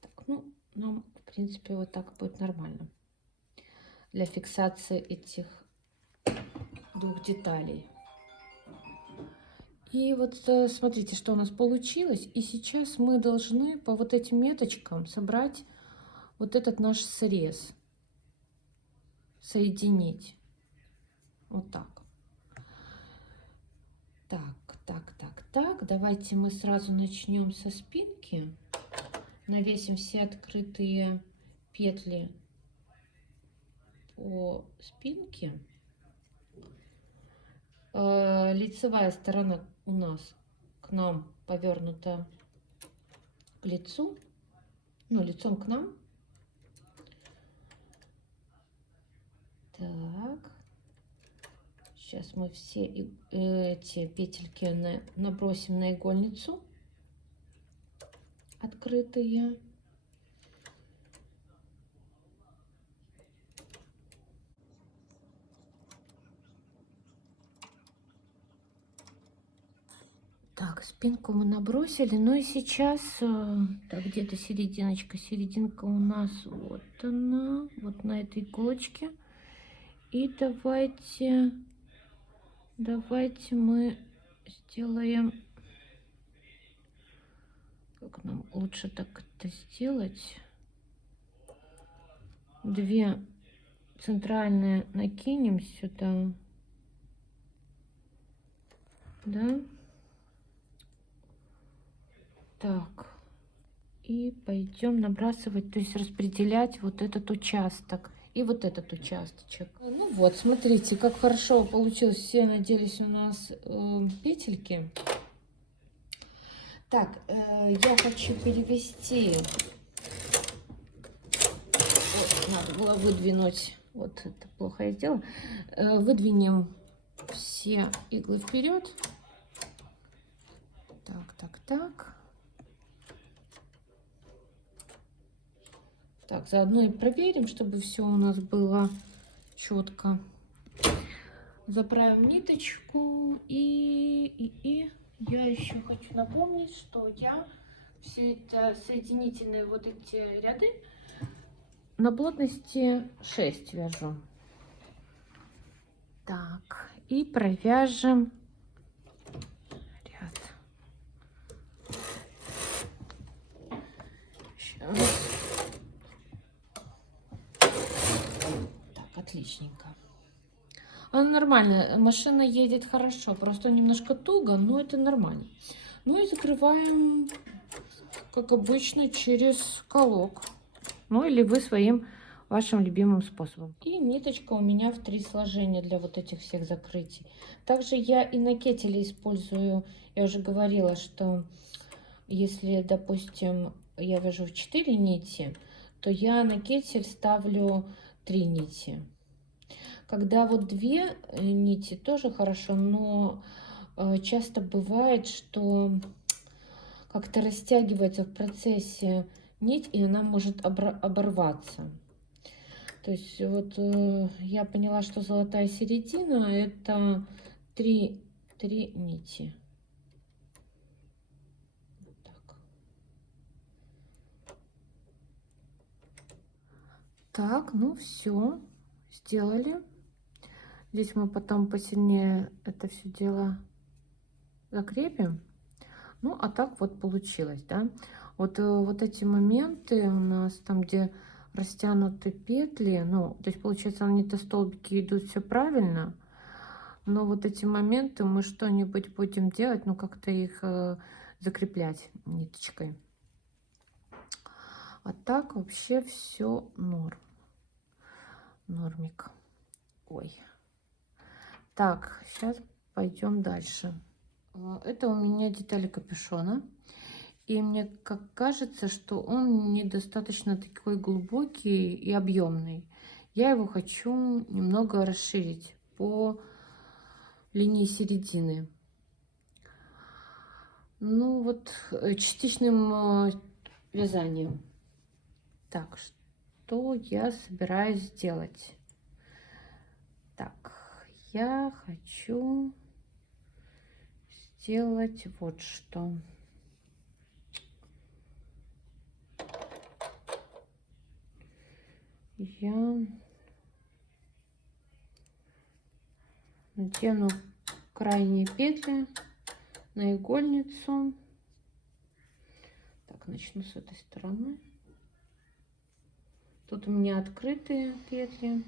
Так, ну, нам, в принципе, вот так будет нормально. Для фиксации этих двух деталей. И вот смотрите, что у нас получилось. И сейчас мы должны по вот этим меточкам собрать вот этот наш срез. Соединить. Вот так. Так. Давайте мы сразу начнем со спинки. Навесим все открытые петли по спинке. Лицевая сторона у нас к нам повернута к лицу, ну, лицом к нам. Так, сейчас мы все эти петельки набросим на игольницу, открытые. Так, спинку мы набросили, ну и сейчас, так, где-то серединка у нас, вот она, вот на этой иголочке. И давайте мы сделаем, как нам лучше так это сделать. 2 центральные накинем сюда, да, так, и пойдем набрасывать, то есть распределять вот этот участок и вот этот участочек. Ну вот, смотрите, как хорошо получилось. Все наделись у нас петельки. Так, я хочу перевести. Вот, надо было выдвинуть. Вот это плохо я сделала. Выдвинем все иглы вперед. Так, так, так. Так, заодно и проверим, чтобы все у нас было четко. Заправим ниточку. И я еще хочу напомнить, что я все это соединительные вот эти ряды на плотности 6 вяжу. Так, и провяжем ряд. Так, отличненько. Она нормально, машина едет хорошо, просто немножко туго, но это нормально. Ну и закрываем, как обычно, через колок. Ну или вы своим вашим любимым способом. И ниточка у меня в 3 сложения для вот этих всех закрытий. Также я и на кетеле использую, я уже говорила, что если, допустим, я вяжу в 4 нити, то я на кетель ставлю 3 нити. Когда вот 2 нити, тоже хорошо, но часто бывает, что как-то растягивается в процессе нить, и она может оборваться. То есть вот я поняла, что золотая середина — это 3 нити. Так. Так, ну все, сделали. Здесь мы потом посильнее это все дело закрепим. Ну, а так вот получилось, да. Вот эти моменты у нас там, где растянуты петли, ну, то есть получается, они-то столбики идут все правильно, но вот эти моменты мы что-нибудь будем делать, ну, как-то их закреплять ниточкой. А так вообще все норм. Нормик. Ой. Так, сейчас пойдем дальше. Это у меня детали капюшона. И мне как кажется, что он недостаточно такой глубокий и объемный. Я его хочу немного расширить по линии середины. Ну вот частичным вязанием. Так, что я собираюсь сделать? Так, я хочу сделать вот что. Я надену крайние петли на игольницу. Так, начну с этой стороны. Тут у меня открытые петли.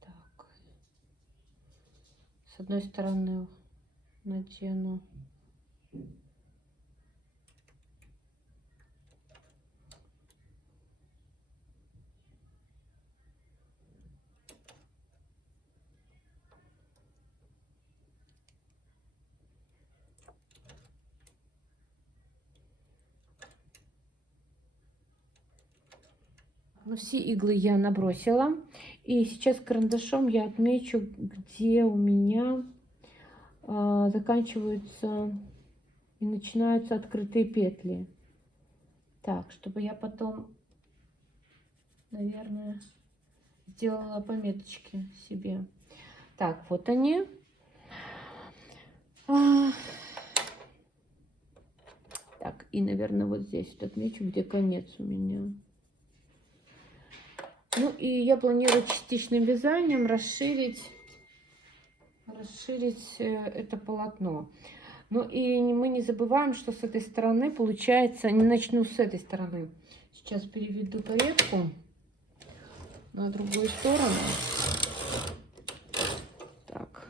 Так. С одной стороны надену. Ну, все иглы я набросила. И сейчас карандашом я отмечу, где у меня заканчиваются и начинаются открытые петли. Так, чтобы я потом, наверное, сделала пометочки себе. Так, вот они. Так, Так, и, наверное, вот здесь вот отмечу, где конец у меня. Ну, и я планирую частичным вязанием расширить это полотно. Ну, и мы не забываем, что с этой стороны, получается, не начну с этой стороны. Сейчас переведу каретку на другую сторону. Так.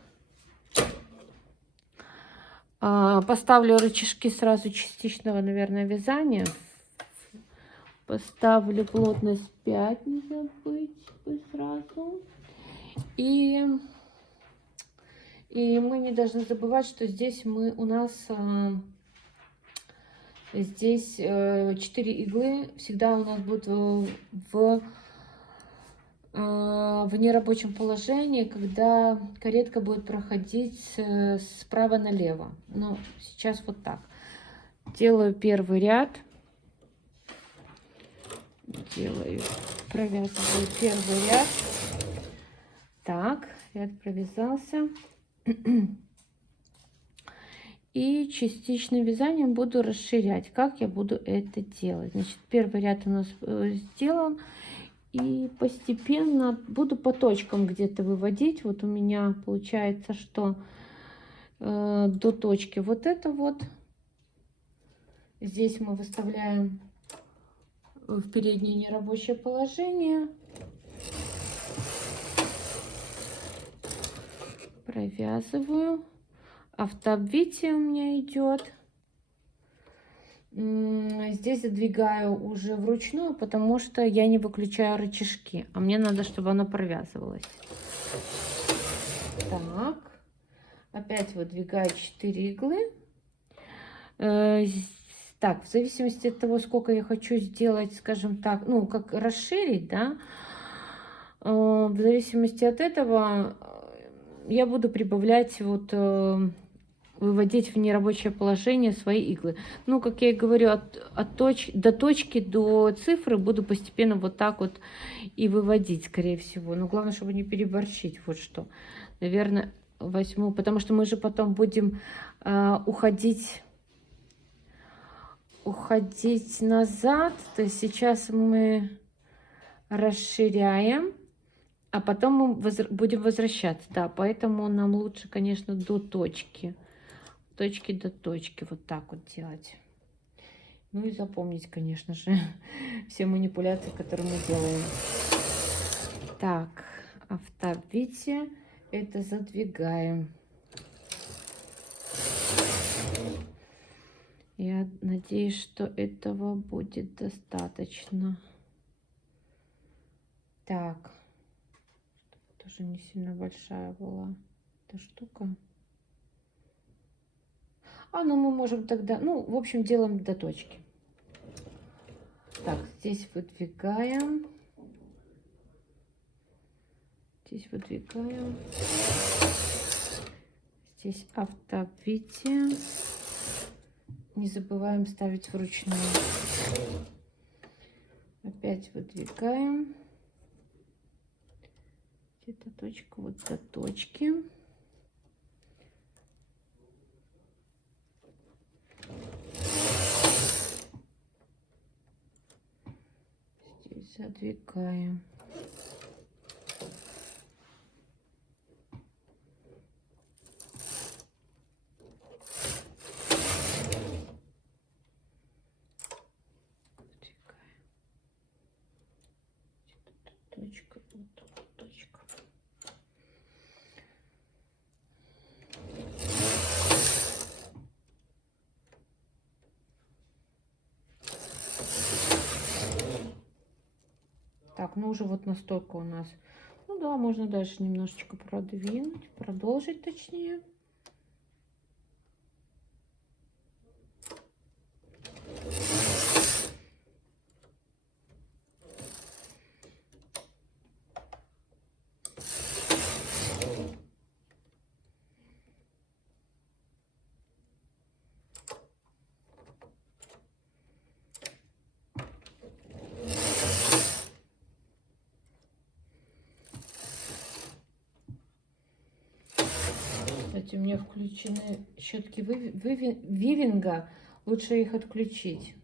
Поставлю рычажки сразу частичного, наверное, вязания. Поставлю плотность 5, не забыть бы сразу. И мы не должны забывать, что здесь у нас здесь 4 иглы всегда у нас будут в нерабочем положении, когда каретка будет проходить справа налево. Но сейчас вот так. Делаю первый ряд. Провязываю первый ряд. Так, ряд провязался. И частичным вязанием буду расширять. Как я буду это делать? Значит, первый ряд у нас сделан. И постепенно буду по точкам где-то выводить. Вот у меня получается, что до точки вот это вот. Здесь мы выставляем в переднее нерабочее положение. Провязываю. Автообвитие у меня идет. Здесь задвигаю уже вручную, потому что я не выключаю рычажки, а мне надо, чтобы оно провязывалось. Так, опять выдвигаю 4 иглы. Так, в зависимости от того, сколько я хочу сделать, скажем так, ну, как расширить, да, в зависимости от этого я буду прибавлять вот... выводить в нерабочее положение свои иглы. Ну, как я и говорю, до точки, до цифры буду постепенно вот так вот и выводить, скорее всего. Но главное, чтобы не переборщить. Вот что. Наверное, возьму, потому что мы же потом будем уходить назад. То есть сейчас мы расширяем, а потом мы будем возвращаться. Да, поэтому нам лучше, конечно, до точки. Точки до точки, вот так вот делать. Ну и запомнить, конечно же, все манипуляции, которые мы делаем. Так, автообвитие, это задвигаем. Я надеюсь, что этого будет достаточно. Так, чтобы тоже не сильно большая была эта штука. Ну мы можем тогда, ну, в общем, делаем до точки. Так, здесь выдвигаем. Здесь выдвигаем. Здесь автообвитие. Не забываем ставить вручную. Опять выдвигаем. Где-то точка, вот до точки. Задвигаем. Точка, вот точка. Так, ну уже вот настолько у нас. Ну да, можно дальше немножечко продвинуть, продолжить точнее. Кстати, у меня включены щетки вивинга. лучше их отключить,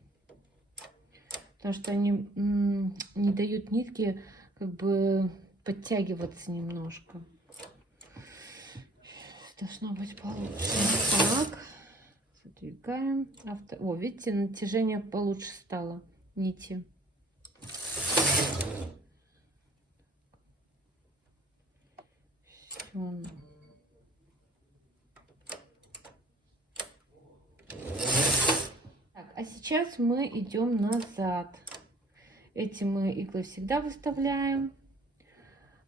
потому что они не дают нитке как бы подтягиваться немножко. Должно быть получше. Так, задвигаем. О, видите, натяжение получше стало нити. Все. Так, а сейчас мы идем назад. Эти мы иглы всегда выставляем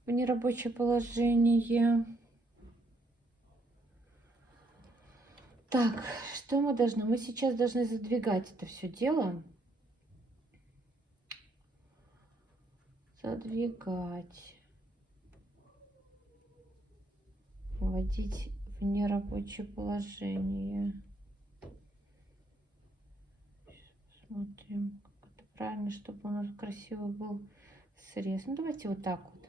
в нерабочее положение. Так, что мы должны? Мы сейчас должны задвигать это все дело. Задвигать. Вводить в нерабочее положение. Смотрим, как это правильно, чтобы у нас красивый был срез. Ну, давайте вот так вот.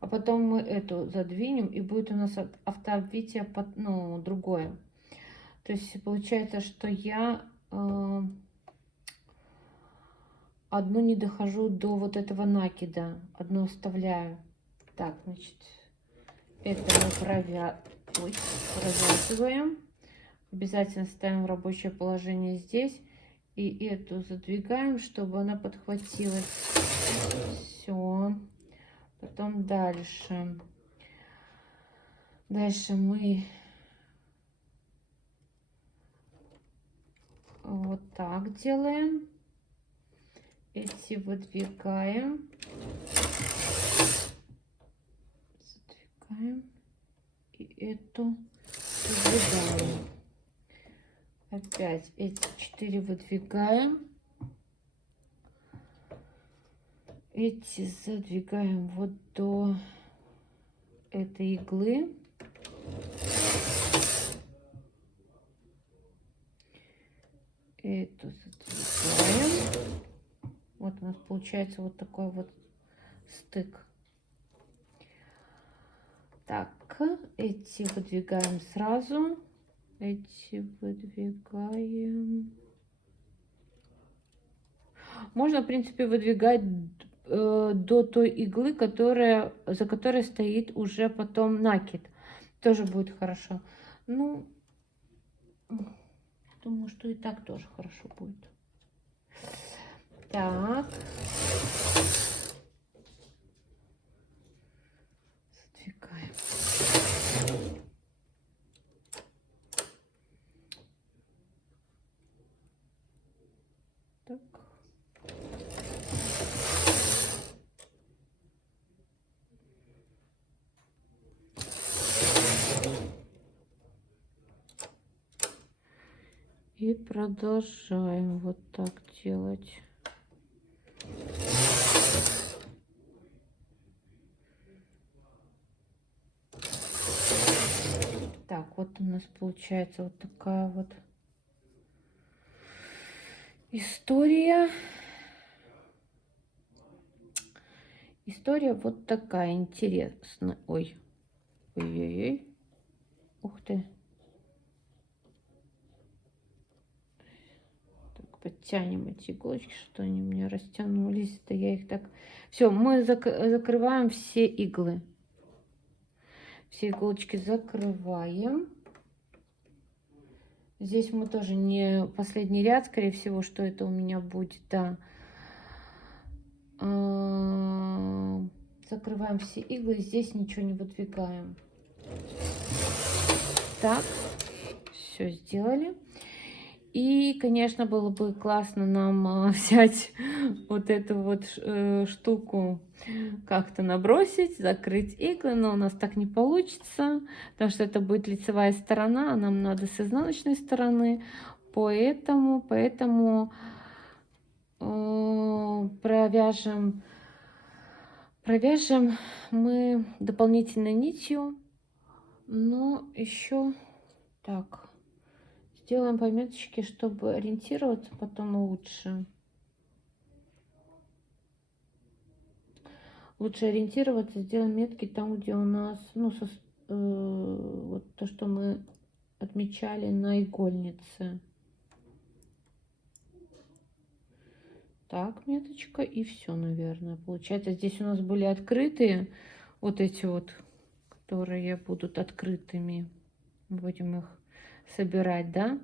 А потом мы эту задвинем, и будет у нас автообвитие под, ну, другое. То есть получается, что я одну не дохожу до вот этого накида, одну оставляю. Так, значит, это мы провязываем. Обязательно ставим в рабочее положение здесь. И эту задвигаем, чтобы она подхватилась. Все. Потом дальше. Дальше мы вот так делаем. Эти выдвигаем. Задвигаем. И эту выдвигаем. Опять эти 4 выдвигаем. Эти задвигаем вот до этой иглы. Эту задвигаем. Вот у нас получается вот такой вот стык. Так, эти выдвигаем сразу. Эти выдвигаем. Можно, в принципе, выдвигать до той иглы, за которой стоит уже потом накид. Тоже будет хорошо. Ну, думаю, что и так тоже хорошо будет. Так. Задвигаем. Так. И продолжаем вот так делать. Так, вот у нас получается вот такая вот история. История вот такая интересная. Ой, ой-ой-ой. Ух ты. Так, подтянем эти иголочки, что они у меня растянулись. Да я их так... Все, мы закрываем все иглы. Все иголочки закрываем. Здесь мы тоже не последний ряд, скорее всего, что это у меня будет, да. Закрываем все иглы, здесь ничего не выдвигаем. Так, все сделали. И, конечно, было бы классно нам взять вот эту вот штуку, как-то набросить, закрыть иглы, но у нас так не получится, потому что это будет лицевая сторона, а нам надо с изнаночной стороны, поэтому провяжем мы дополнительной нитью, но еще так. Сделаем пометочки, чтобы ориентироваться потом лучше. Лучше ориентироваться, сделаем метки там, где у нас, ну, вот то, что мы отмечали на игольнице. Так, меточка, и все, наверное. Получается, здесь у нас были открытые, вот эти вот, которые будут открытыми. Будем их собирать, да?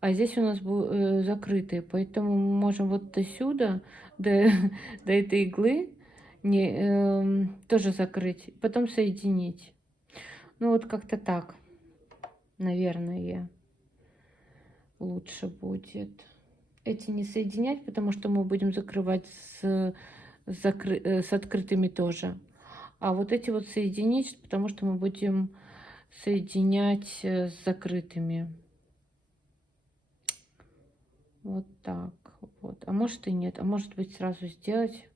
А здесь у нас закрытые, поэтому мы можем вот до сюда, до, до этой иглы, тоже закрыть, потом соединить. Ну вот как-то так, наверное, лучше будет. Эти не соединять, потому что мы будем закрывать с открытыми тоже. А вот эти вот соединить, потому что мы будем соединять с закрытыми. Вот так вот. А может и нет. А может быть сразу сделать.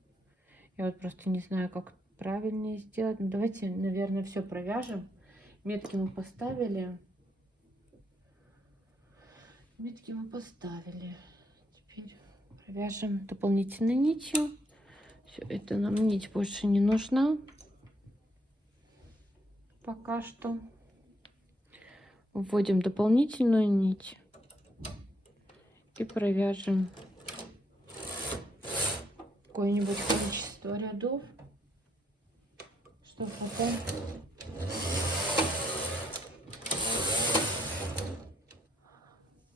Я вот просто не знаю, как правильнее сделать. Ну, давайте, наверное, все провяжем. Метки мы поставили. Метки мы поставили. Теперь провяжем дополнительной нитью. Все, это нам нить больше не нужна. Пока что. Вводим дополнительную нить. И провяжем какое-нибудь количество рядов, чтобы потом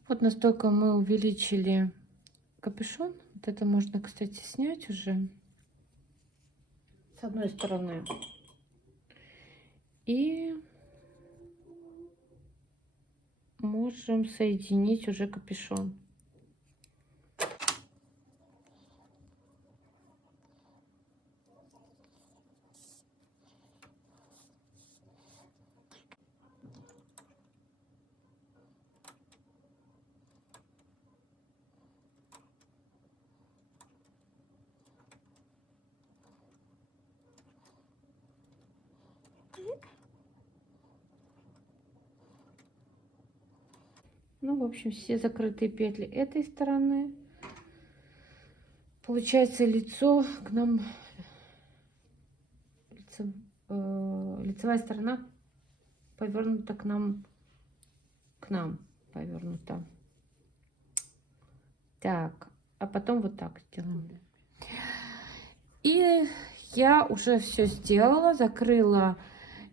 вот настолько мы увеличили капюшон. Вот это можно, кстати, снять уже с одной стороны. И можем соединить уже капюшон. Ну, в общем, все закрытые петли этой стороны. Получается, лицо к нам, лицевая сторона повернута к нам повернута. Так, а потом вот так сделаем. И я уже все сделала, закрыла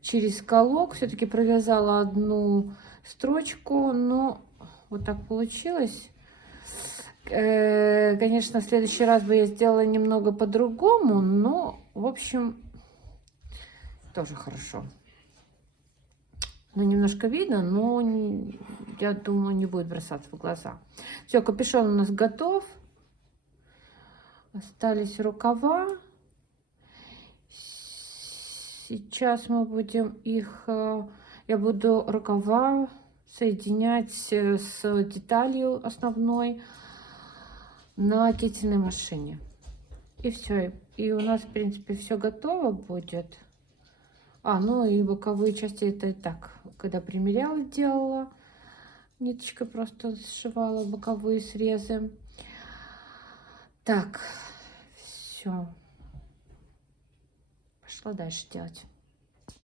через колок, все-таки провязала одну строчку, но вот так получилось. Конечно, в следующий раз бы я сделала немного по-другому, но, в общем, тоже хорошо. Ну, немножко видно, но я думаю, не будет бросаться в глаза. Все, капюшон у нас готов. Остались рукава. Сейчас мы будем их... Я буду рукава соединять с деталью основной на кительной машине. И все. И у нас, в принципе, все готово будет. Ну и боковые части это так, когда примеряла, делала. Ниточка просто сшивала боковые срезы. Так, все. Пошла дальше делать.